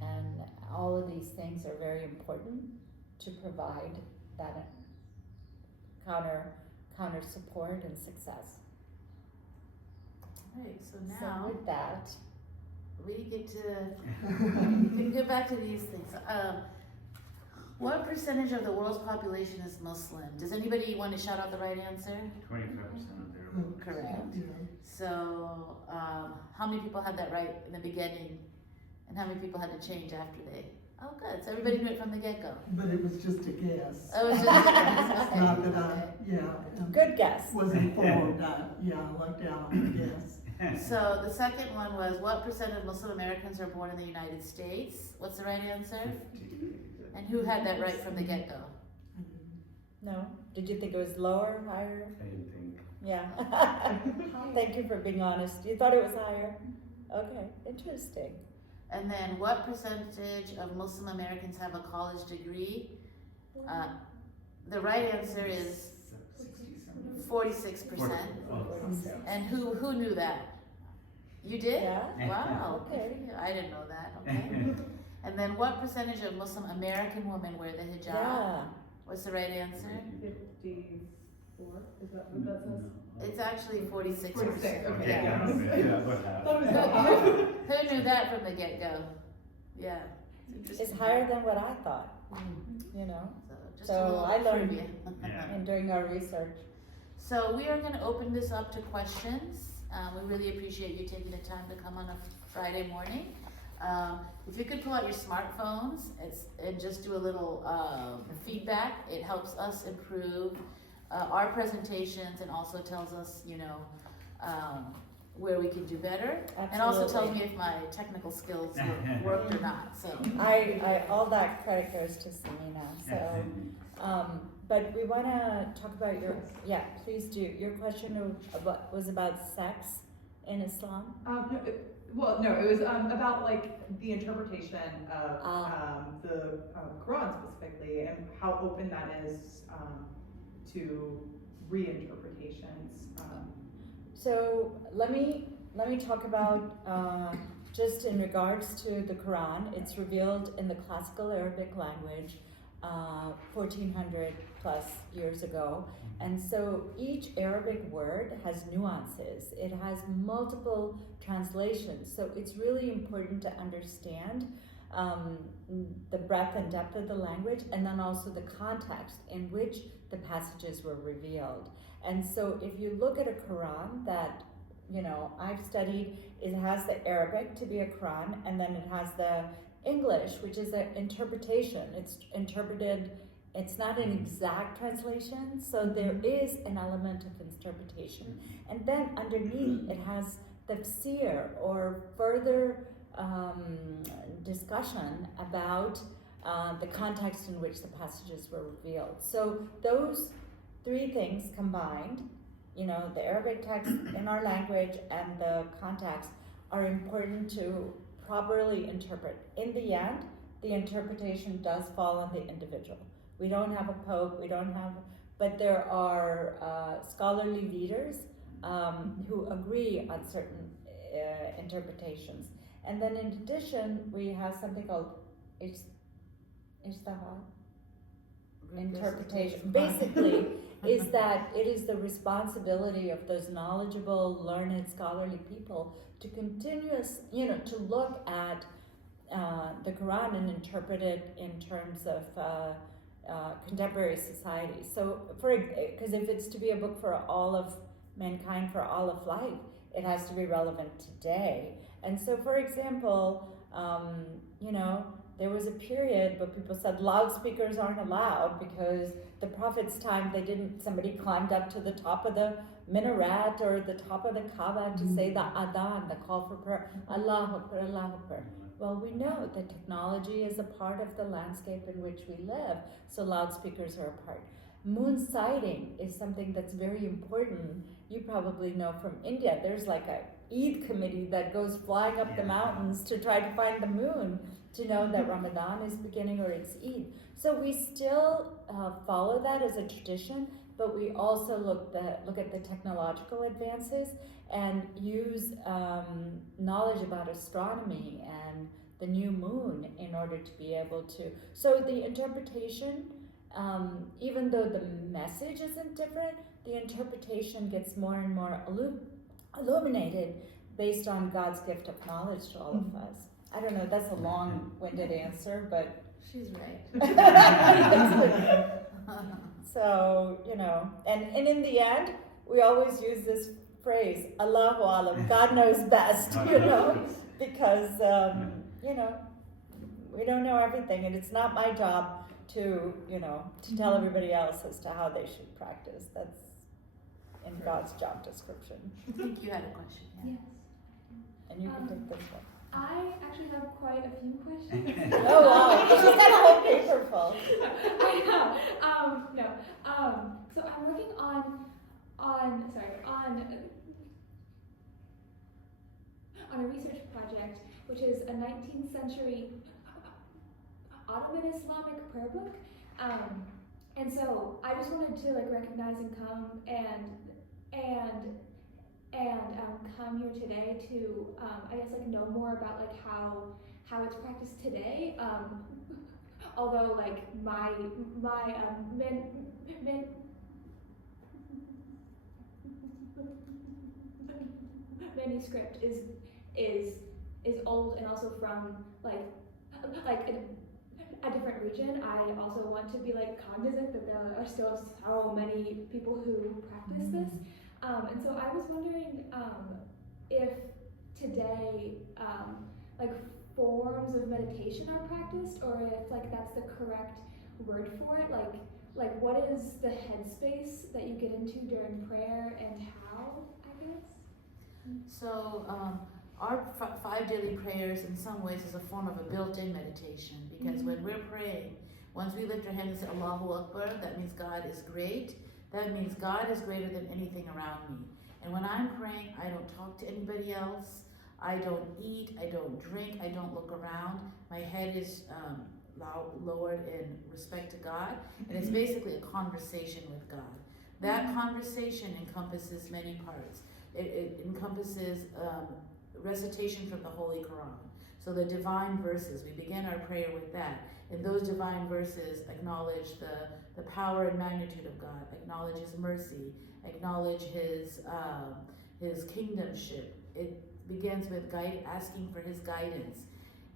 and all of these things are very important to provide that counter support and success. Right, so So now with that, we get to get back to these things. What percentage of the world's population is Muslim? Does anybody want to shout out the right answer? 25% of their Correct. So, how many people had that right in the beginning, and how many people had to change after they? Oh, good. So everybody knew it from the get-go. But it was just a guess. Oh, it was just okay. Not that I, good guess. was informed, like Alan, yes. So the second one was, what percent of Muslim Americans are born in the United States? What's the right answer? 50. And who had that right from the get-go? No? Did you think it was lower, higher? I didn't think. Yeah. Thank you for being honest. You thought it was higher? Okay, interesting. And then what percentage of Muslim Americans have a college degree? The right answer is 46%. And who knew that? You did? Yeah. Wow. Okay. I didn't know that. Okay. And then what percentage of Muslim American women wear the hijab? Yeah. What's the right answer? 54, is that what that says? It's actually 46%. 46, okay. Okay, Yeah. yeah, about half. Who knew that from the get-go? Yeah. It's higher than what I thought, Just So a little I learned- trivia. Yeah. in doing our research. So we are going to open this up to questions. We really appreciate you taking the time to come on a Friday morning. If you could pull out your smartphones and just do a little feedback, it helps us improve our presentations, and also tells us, where we can do better, and also tells me if my technical skills worked or not. So I all that credit goes to Samina. So, but we want to talk about please do. Your question was about sex in Islam. No, it was about like the interpretation of the Quran specifically, and how open that is to reinterpretations. So let me talk about just in regards to the Quran. It's revealed in the classical Arabic language 1400 plus years ago, and so each Arabic word has nuances. It has multiple translations, so it's really important to understand the breadth and depth of the language, and then also the context in which the passages were revealed. And so if you look at a Quran that I've studied, it has the Arabic to be a Quran, and then it has the English, which is an interpretation. It's interpreted, it's not an exact translation, so there is an element of interpretation. And then underneath it has tafsir, or further discussion about the context in which the passages were revealed. So those three things combined, the Arabic text in our language and the context, are important to properly interpret. In the end, the interpretation does fall on the individual. We don't have a pope, but there are scholarly leaders who agree on certain interpretations. And then in addition, we have something called ijtihad, interpretation. Basically, is that it is the responsibility of those knowledgeable, learned, scholarly people to to look at the Quran and interpret it in terms of contemporary society. So, because if it's to be a book for all of mankind, for all of life, it has to be relevant today. And so, for example, there was a period where people said loudspeakers aren't allowed because the Prophet's time somebody climbed up to the top of the minaret or the top of the Kaaba to say the adhan, the call for prayer, Allahu Akbar, Allahu Akbar. Well, we know that technology is a part of the landscape in which we live, so loudspeakers are a part. Moon sighting is something that's very important. You probably know from India, there's like a Eid committee that goes flying up the mountains to try to find the moon to know that Ramadan is beginning or it's Eid. So we still follow that as a tradition, but we also look at the technological advances and use knowledge about astronomy and the new moon in order to be able to. So the interpretation, even though the message isn't different, the interpretation gets more and more illuminated based on God's gift of knowledge to all of us. I don't know, that's a long-winded answer, but She's right. so, and in the end, we always use this phrase, Allahu Alam, God knows best, because, we don't know everything, and it's not my job to tell everybody else as to how they should practice. That's in God's job description. I think you had a question. Yeah. Yes. And you can take this one. I actually have quite a few questions. Oh wow, she's got a whole paper full. I know. No. So I'm working on a research project, which is a 19th century Ottoman Islamic prayer book. And so I just wanted to recognize and come and come here today to I guess know more about how it's practiced today. Although my manuscript is old and also from a different region. I also want to be cognizant that there are still so many people who practice this. And so I was wondering if today forms of meditation are practiced, or if that's the correct word for it. What is the headspace that you get into during prayer and how, I guess? So our 5 daily prayers in some ways is a form of a built-in meditation, because when we're praying, once we lift our hands and say Allahu Akbar, that means God is great. That means God is greater than anything around me. And when I'm praying, I don't talk to anybody else. I don't eat. I don't drink. I don't look around. My head is lowered in respect to God. And it's basically a conversation with God. That conversation encompasses many parts. It encompasses recitation from the Holy Quran. So the divine verses, we begin our prayer with that. And those divine verses acknowledge the power and magnitude of God, acknowledge His mercy, acknowledge His kingdomship. It begins with asking for His guidance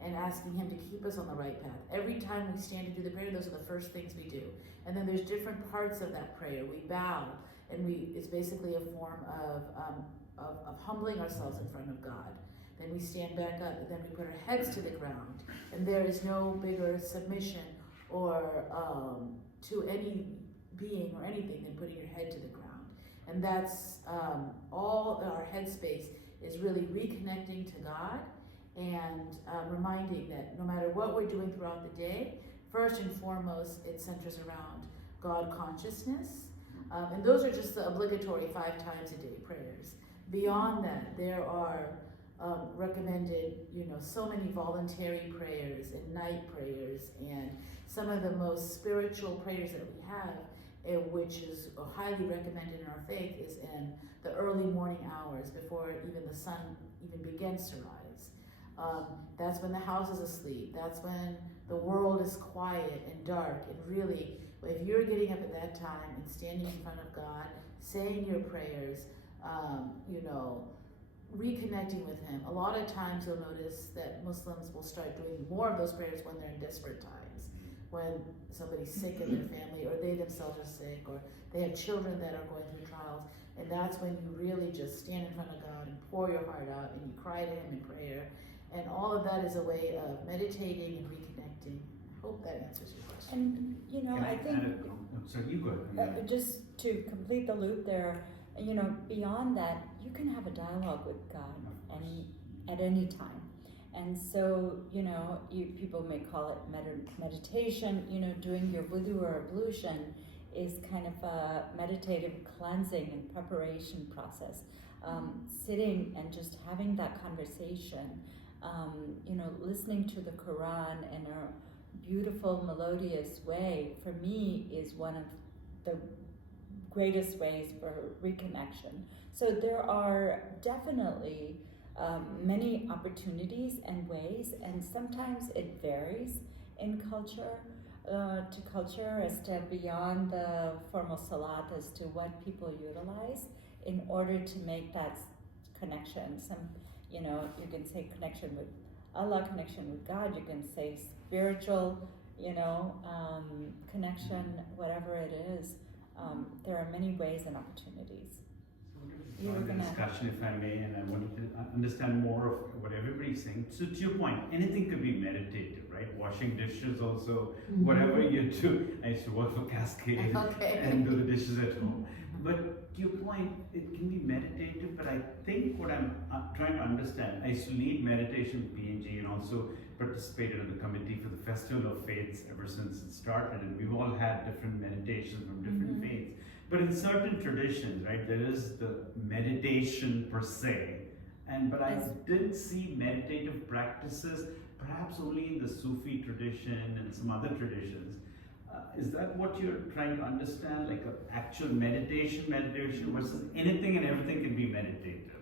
and asking Him to keep us on the right path. Every time we stand to do the prayer, those are the first things we do. And then there's different parts of that prayer. We bow, and it's basically a form of humbling ourselves in front of God. Then we stand back up, and then we put our heads to the ground. And there is no bigger submission or to any being or anything than putting your head to the ground. And that's all our headspace is really reconnecting to God and reminding that no matter what we're doing throughout the day, first and foremost, it centers around God consciousness. And those are just the obligatory 5 times a day prayers. Beyond that, there are recommended, so many voluntary prayers and night prayers, and some of the most spiritual prayers that we have, which is highly recommended in our faith, is in the early morning hours before even the sun even begins to rise. That's when the house is asleep. That's when the world is quiet and dark. And really, if you're getting up at that time and standing in front of God, saying your prayers, reconnecting with Him. A lot of times you'll notice that Muslims will start doing more of those prayers when they're in desperate times, when somebody's sick in their family, or they themselves are sick, or they have children that are going through trials. And that's when you really just stand in front of God and pour your heart out and you cry to Him in prayer. And all of that is a way of meditating and reconnecting. I hope that answers your question. And I think So you go ahead. just to complete the loop there, beyond that, you can have a dialogue with God at any time. And so, people may call it meditation, doing your wudu or ablution is kind of a meditative cleansing and preparation process. Sitting and just having that conversation, listening to the Quran in a beautiful, melodious way, for me, is one of the greatest ways for reconnection. So there are definitely many opportunities and ways, and sometimes it varies in culture to culture as to beyond the formal salat as to what people utilize in order to make that connection. You can say connection with Allah, connection with God, you can say spiritual, connection, whatever it is. There are many ways and opportunities. You were Join the gonna- discussion, if I may, and I wanted to understand more of what everybody's saying. So to your point, anything could be meditative, right? Washing dishes also, whatever you do. I used to work for Cascade Okay. and do the dishes at home. But to your point, it can be meditative, but I think what I'm trying to understand, I used to lead meditation with PNG and also participated in the committee for the Festival of Faiths ever since it started, and we've all had different meditations from different faiths. But in certain traditions, right, there is the meditation per se, but I didn't see meditative practices, perhaps only in the Sufi tradition and some other traditions. Is that what you're trying to understand, like an actual meditation versus anything and everything can be meditative?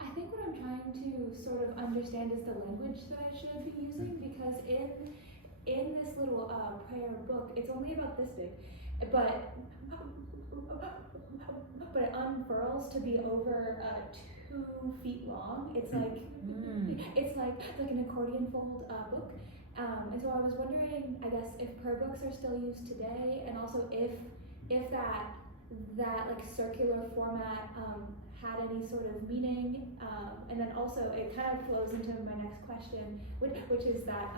I think what I'm trying to sort of understand is the language that I should be using, because in this little prayer book, it's only about this big, but it unfurls to be over 2 feet long. It's like it's like an accordion fold book. And so I was wondering, I guess, if prayer books are still used today, and also if that like circular format had any sort of meaning, and then also it kind of flows into my next question, which is that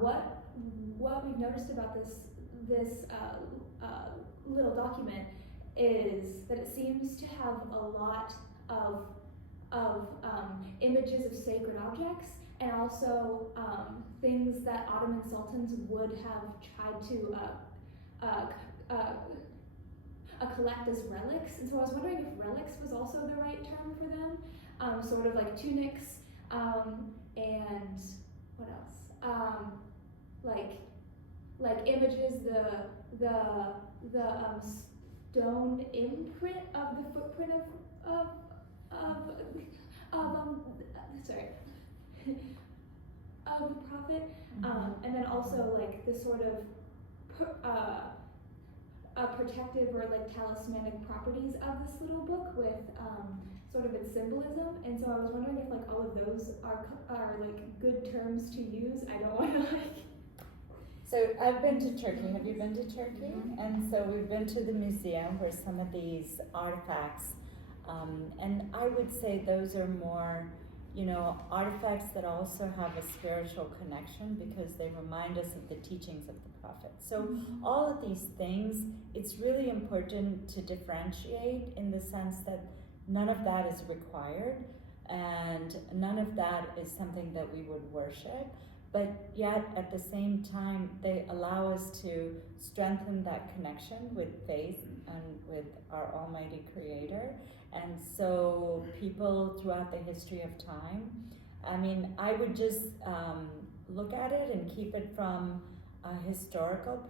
what we've noticed about this little document is that it seems to have a lot of images of sacred objects, and also things that Ottoman sultans would have tried to collect as relics. And so I was wondering if relics was also the right term for them, sort of like tunics, and what else? Like images, the stone imprint of the footprint of of the prophet, and then also like this sort of protective or like talismanic properties of this little book with sort of its symbolism. And so I was wondering if like all of those are like good terms to use. I don't want to like. So I've been to Turkey. Have you been to Turkey? And so we've been to the museum where some of these artifacts, and I would say those are more, artifacts that also have a spiritual connection because they remind us of the teachings of the Prophet. So all of these things, it's really important to differentiate in the sense that none of that is required and none of that is something that we would worship. But yet, at the same time, they allow us to strengthen that connection with faith and with our Almighty Creator. And so, people throughout the history of time, I would just look at it and keep it from a historical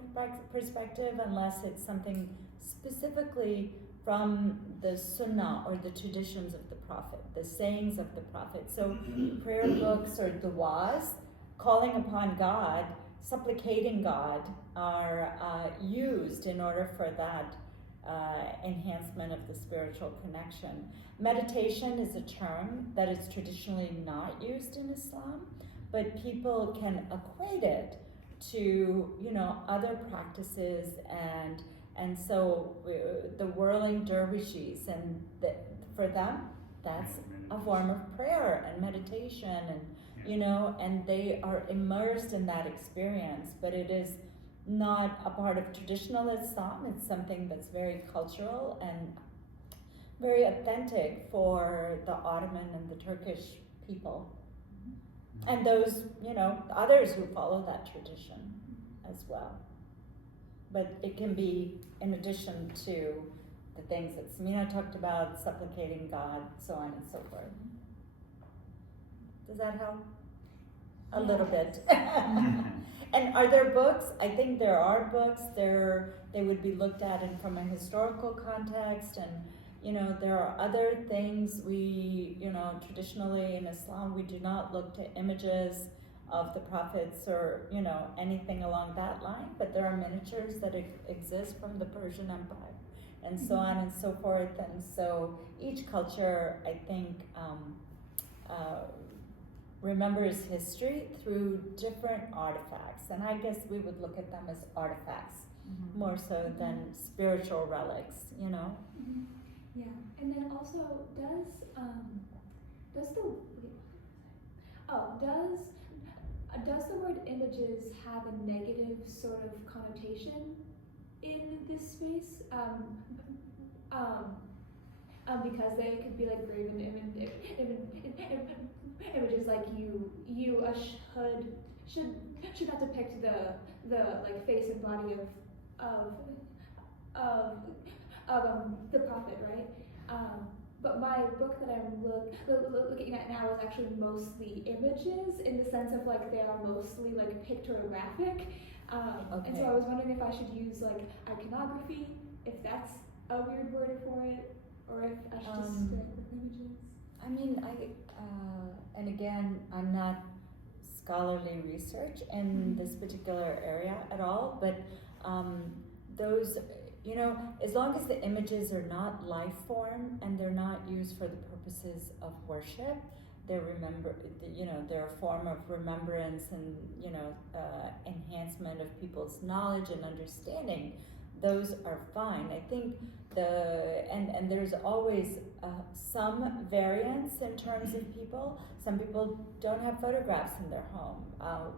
perspective, unless it's something specifically from the Sunnah or the traditions of the Prophet, the sayings of the Prophet. So, prayer books or du'as, calling upon God, supplicating God, are used in order for that enhancement of the spiritual connection. Meditation is a term that is traditionally not used in Islam, but people can equate it to other practices, and so the whirling dervishes, and for them that's a form of prayer and meditation, and and they are immersed in that experience, but it is not a part of traditional Islam. It's something that's very cultural and very authentic for the Ottoman and the Turkish people. And those, you know, others who follow that tradition as well. But it can be in addition to the things that Samina talked about, supplicating God, so on and so forth. Does that help? A little bit. And are there books? I think there are books. They would be looked at from a historical context, and you know, there are other things we, you know, traditionally in Islam, we do not look to images of the prophets or, you know, anything along that line, but there are miniatures that exist from the Persian Empire and so on and so forth. And so each culture, I think, remembers history through different artifacts. And I guess we would look at them as artifacts more so than spiritual relics, you know? Yeah, and then also does the word images have a negative sort of connotation in this space? Because they could be like graven images, like you should not depict the like face and body of the prophet, right? But my book that I'm looking at now is actually mostly images, in the sense of like they are mostly like pictographic. And so I was wondering if I should use like iconography, if that's a weird word for it, or if I should just stick with images. I mean, and again, I'm not scholarly research in this particular area at all, but those, you know, as long as the images are not life form and they're not used for the purposes of worship, they're they're a form of remembrance and, you know, enhancement of people's knowledge and understanding, those are fine. I think and there's always some variance in terms of people. Some people don't have photographs in their home.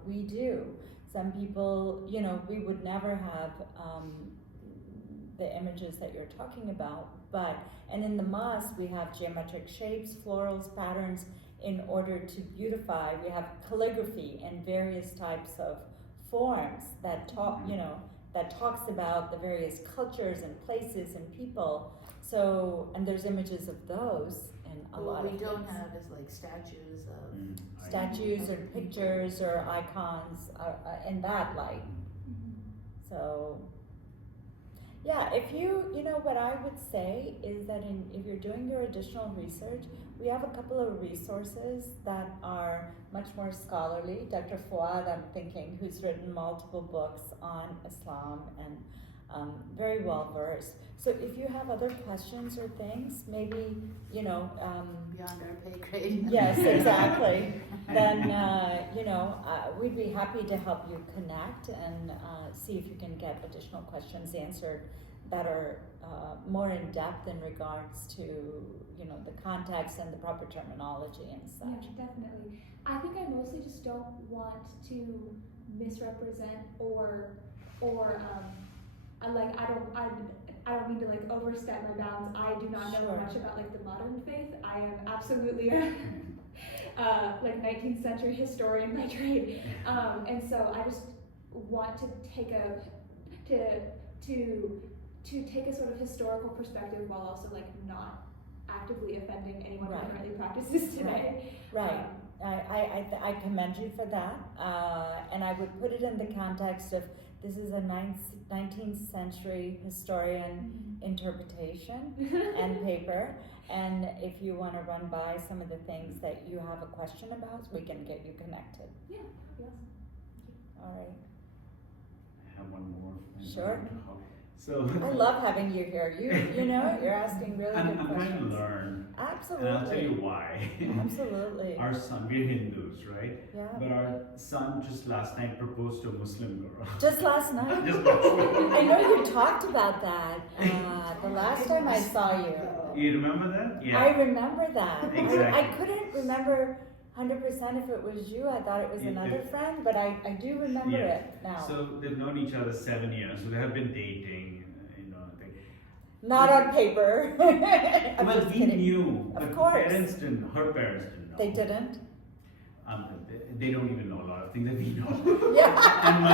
We do. Some people, you know, we would never have the images that you're talking about, and in the mosque we have geometric shapes, florals, patterns in order to beautify. We have calligraphy and various types of forms that talks about the various cultures and places and people. So, and there's images of those and a lot of What we don't things. have is like statues of Statues or pictures or icons in that light. So, yeah, if you know, what I would say is that if you're doing your additional research, we have a couple of resources that are much more scholarly. Dr. Fuad, I'm thinking, who's written multiple books on Islam and very well versed. So if you have other questions or things, maybe, you know, beyond our pay grade. yes, exactly. Then, we'd be happy to help you connect and see if you can get additional questions answered that are more in depth in regards to, you know, the context and the proper terminology and such. Yeah, definitely. I think I mostly just don't want to misrepresent or I don't mean to like overstep my bounds. I do not know much about like the modern faith. I am absolutely a like 19th century historian by trade, and so I just want to take a sort of historical perspective while also like not actively offending anyone who currently practices today. Right. I commend you for that, and I would put it in the context of this is a 19th century historian interpretation and paper, and if you want to run by some of the things that you have a question about, we can get you connected. Yeah, yes. All right. I have one more. Sure. So I love having you here. You know, you're asking really good I'm questions. trying to learn. Absolutely. And I'll tell you why. Absolutely. Our son, we're Hindus, right? Yeah. But our son just last night proposed to a Muslim girl. Just last night? Just last night. I know you talked about that the last time I saw you. You remember that? Yeah. I remember that. Exactly. I couldn't remember 100% if it was you. I thought it was another friend, but I do remember it now. So they've known each other 7 years, so they have been dating, you know. Not on paper. I'm Well, just we kidding. knew, Of but course. her parents didn't know. They didn't? they don't even know a lot of things that we know. Yeah. And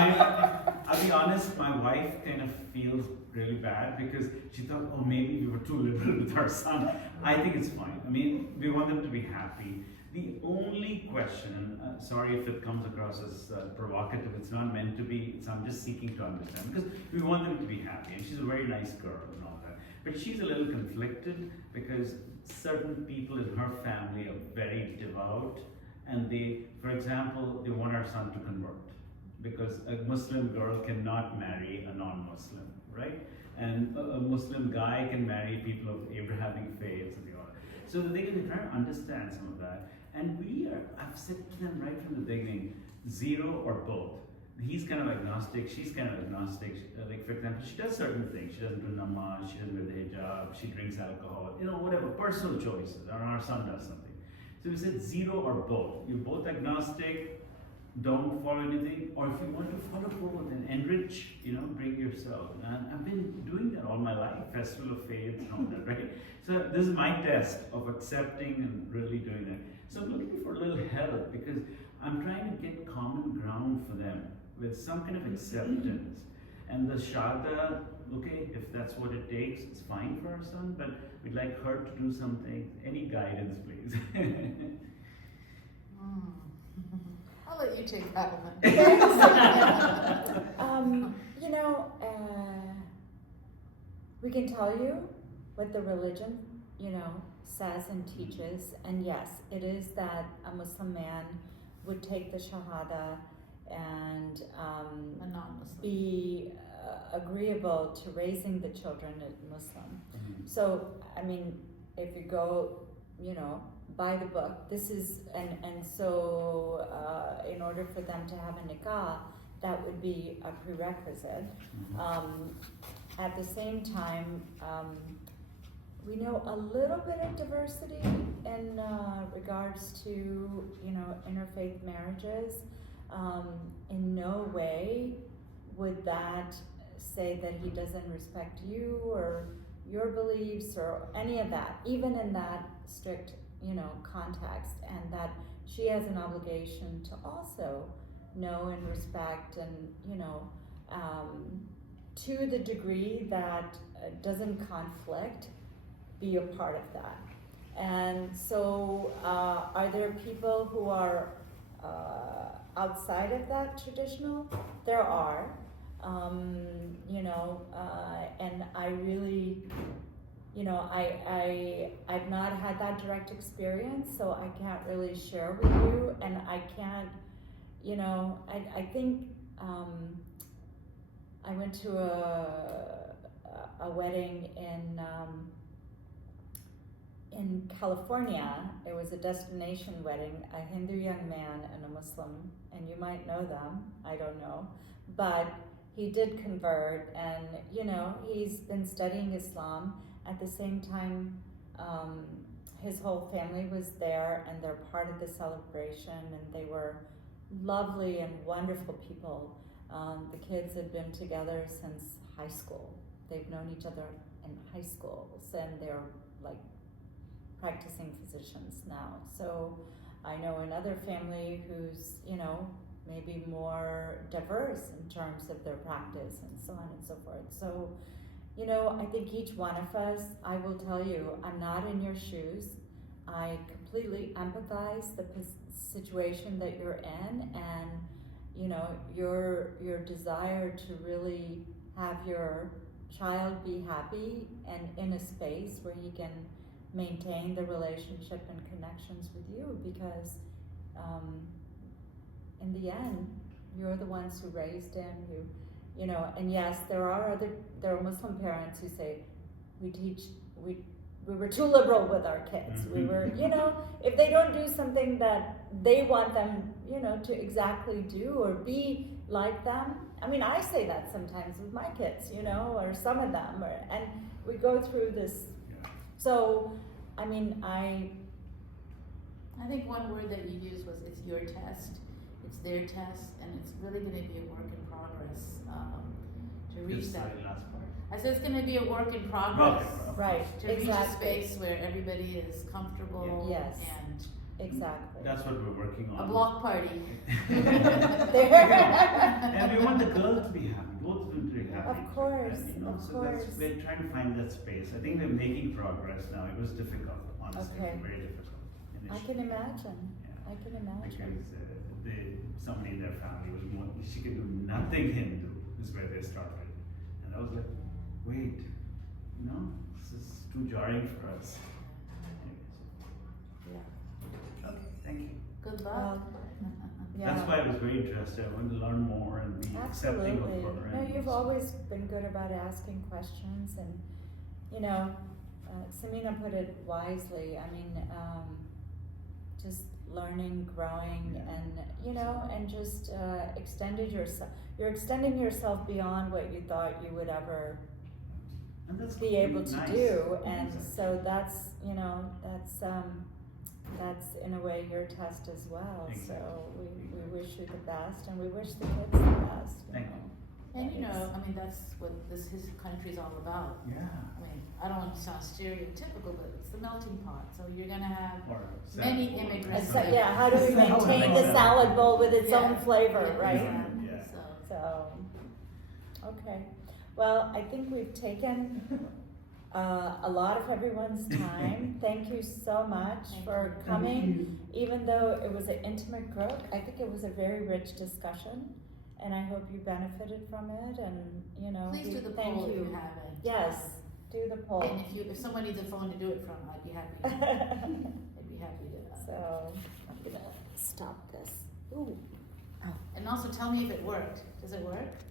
I'll be honest, my wife kind of feels really bad because she thought, oh, maybe we were too liberal with our son. I think it's fine. I mean, we want them to be happy. The only question, and sorry if it comes across as provocative, it's not meant to be, I'm just seeking to understand, because we want them to be happy, and she's a very nice girl and all that. But she's a little conflicted because certain people in her family are very devout, and they, for example, they want our son to convert, because a Muslim girl cannot marry a non-Muslim, right? And a Muslim guy can marry people of Abrahamic faiths and all. So they can try to understand some of that. And I've said to them right from the beginning, 0 or both. He's kind of agnostic, she's kind of agnostic. Like, for example, she does certain things. She doesn't do namaz, she doesn't wear the hijab, she drinks alcohol, whatever, personal choices. Or our son does something. So we said 0 or both. You're both agnostic, don't follow anything, or if you want to follow both and enrich, bring yourself. And I've been doing that all my life, Festival of Faith and all that, right? So this is my test of accepting and really doing that. So I'm looking for a little help because I'm trying to get common ground for them with some kind of acceptance. And the Shada, okay, if that's what it takes, it's fine for our son, but we'd like her to do something. Any guidance, please? I'll let you take that one. We can tell you what the religion, says and teaches, and yes, it is that a Muslim man would take the Shahada and A non-Muslim. be agreeable to raising the children as Muslim. So, I mean, if you go, by the book, this is, and so in order for them to have a nikah, that would be a prerequisite. At the same time, we know a little bit of diversity in regards to, interfaith marriages. In no way would that say that he doesn't respect you or your beliefs or any of that, even in that strict, context, and that she has an obligation to also know and respect and, to the degree that doesn't conflict, be a part of that. And so, are there people who are outside of that traditional? There are, and I really, I've not had that direct experience, so I can't really share with you, and I can't, I think, I went to a wedding in California. It was a destination wedding, a Hindu young man and a Muslim, and you might know them, I don't know, but he did convert, and he's been studying Islam. At the same time, his whole family was there, and they're part of the celebration, and they were lovely and wonderful people. The kids had been together since high school. They've known each other in high school, and they're like practicing physicians now. So I know another family who's, maybe more diverse in terms of their practice and so on and so forth. So, I think each one of us, I will tell you, I'm not in your shoes. I completely empathize the situation that you're in, and your desire to really have your child be happy and in a space where he can maintain the relationship and connections with you, because in the end, you're the ones who raised him. And yes, there are Muslim parents who say, we were too liberal with our kids. We were, if they don't do something that they want them, to exactly do or be like them. I mean, I say that sometimes with my kids, or some of them, and we go through this. So, I mean, I think one word that you used was, it's your test, it's their test, and it's really going to be a work in progress to reach that. Last part. I said it's going to be a work in progress. Right, To reach a exactly. space where everybody is comfortable Yes. and exactly. That's what we're working on. A block party. And we want the girl to be happy, both of them to be happy. Of course, And, of so course. that's, we're trying to find that space. I think we're making progress now. It was difficult, honestly, Okay. very difficult I initially. can imagine. Yeah. I can imagine. Because somebody in their family was more, she could do nothing Hindu, is where they started. And I was like, wait, this is too jarring for us. Yeah. Okay, thank you. Good Well, luck. yeah. That's why I was very interested. I wanted to learn more and be accepting of Absolutely. her. No, and you've always been good about asking questions, and Samina put it wisely. I mean, just learning, growing, and just extended yourself. You're extending yourself beyond what you thought you would ever And that's be able to nice. do, and Exactly. so that's in a way your test as well. Exactly. So we wish you the best, and we wish the kids the best. Thank know. And I mean, that's what his country's all about. Yeah. I mean, I don't want to sound stereotypical, but it's the melting pot. So you're gonna have Or many salad bowl. immigrants. And so, yeah, how do we Salad maintain bowl. the salad bowl with its Yeah. own flavor, Yeah, right? exactly. Yeah. So So, okay. Well, I think we've taken a lot of everyone's time. Thank you so much Thank for you. coming. Even though it was an intimate group, I think it was a very rich discussion, and I hope you benefited from it. And please do the thank poll if you. you have it. Yes, do the poll. And if someone needs a phone to do it from, I'd be happy. I'd be happy to. So I'm gonna stop this. Ooh. And also tell me if it worked. Does it work?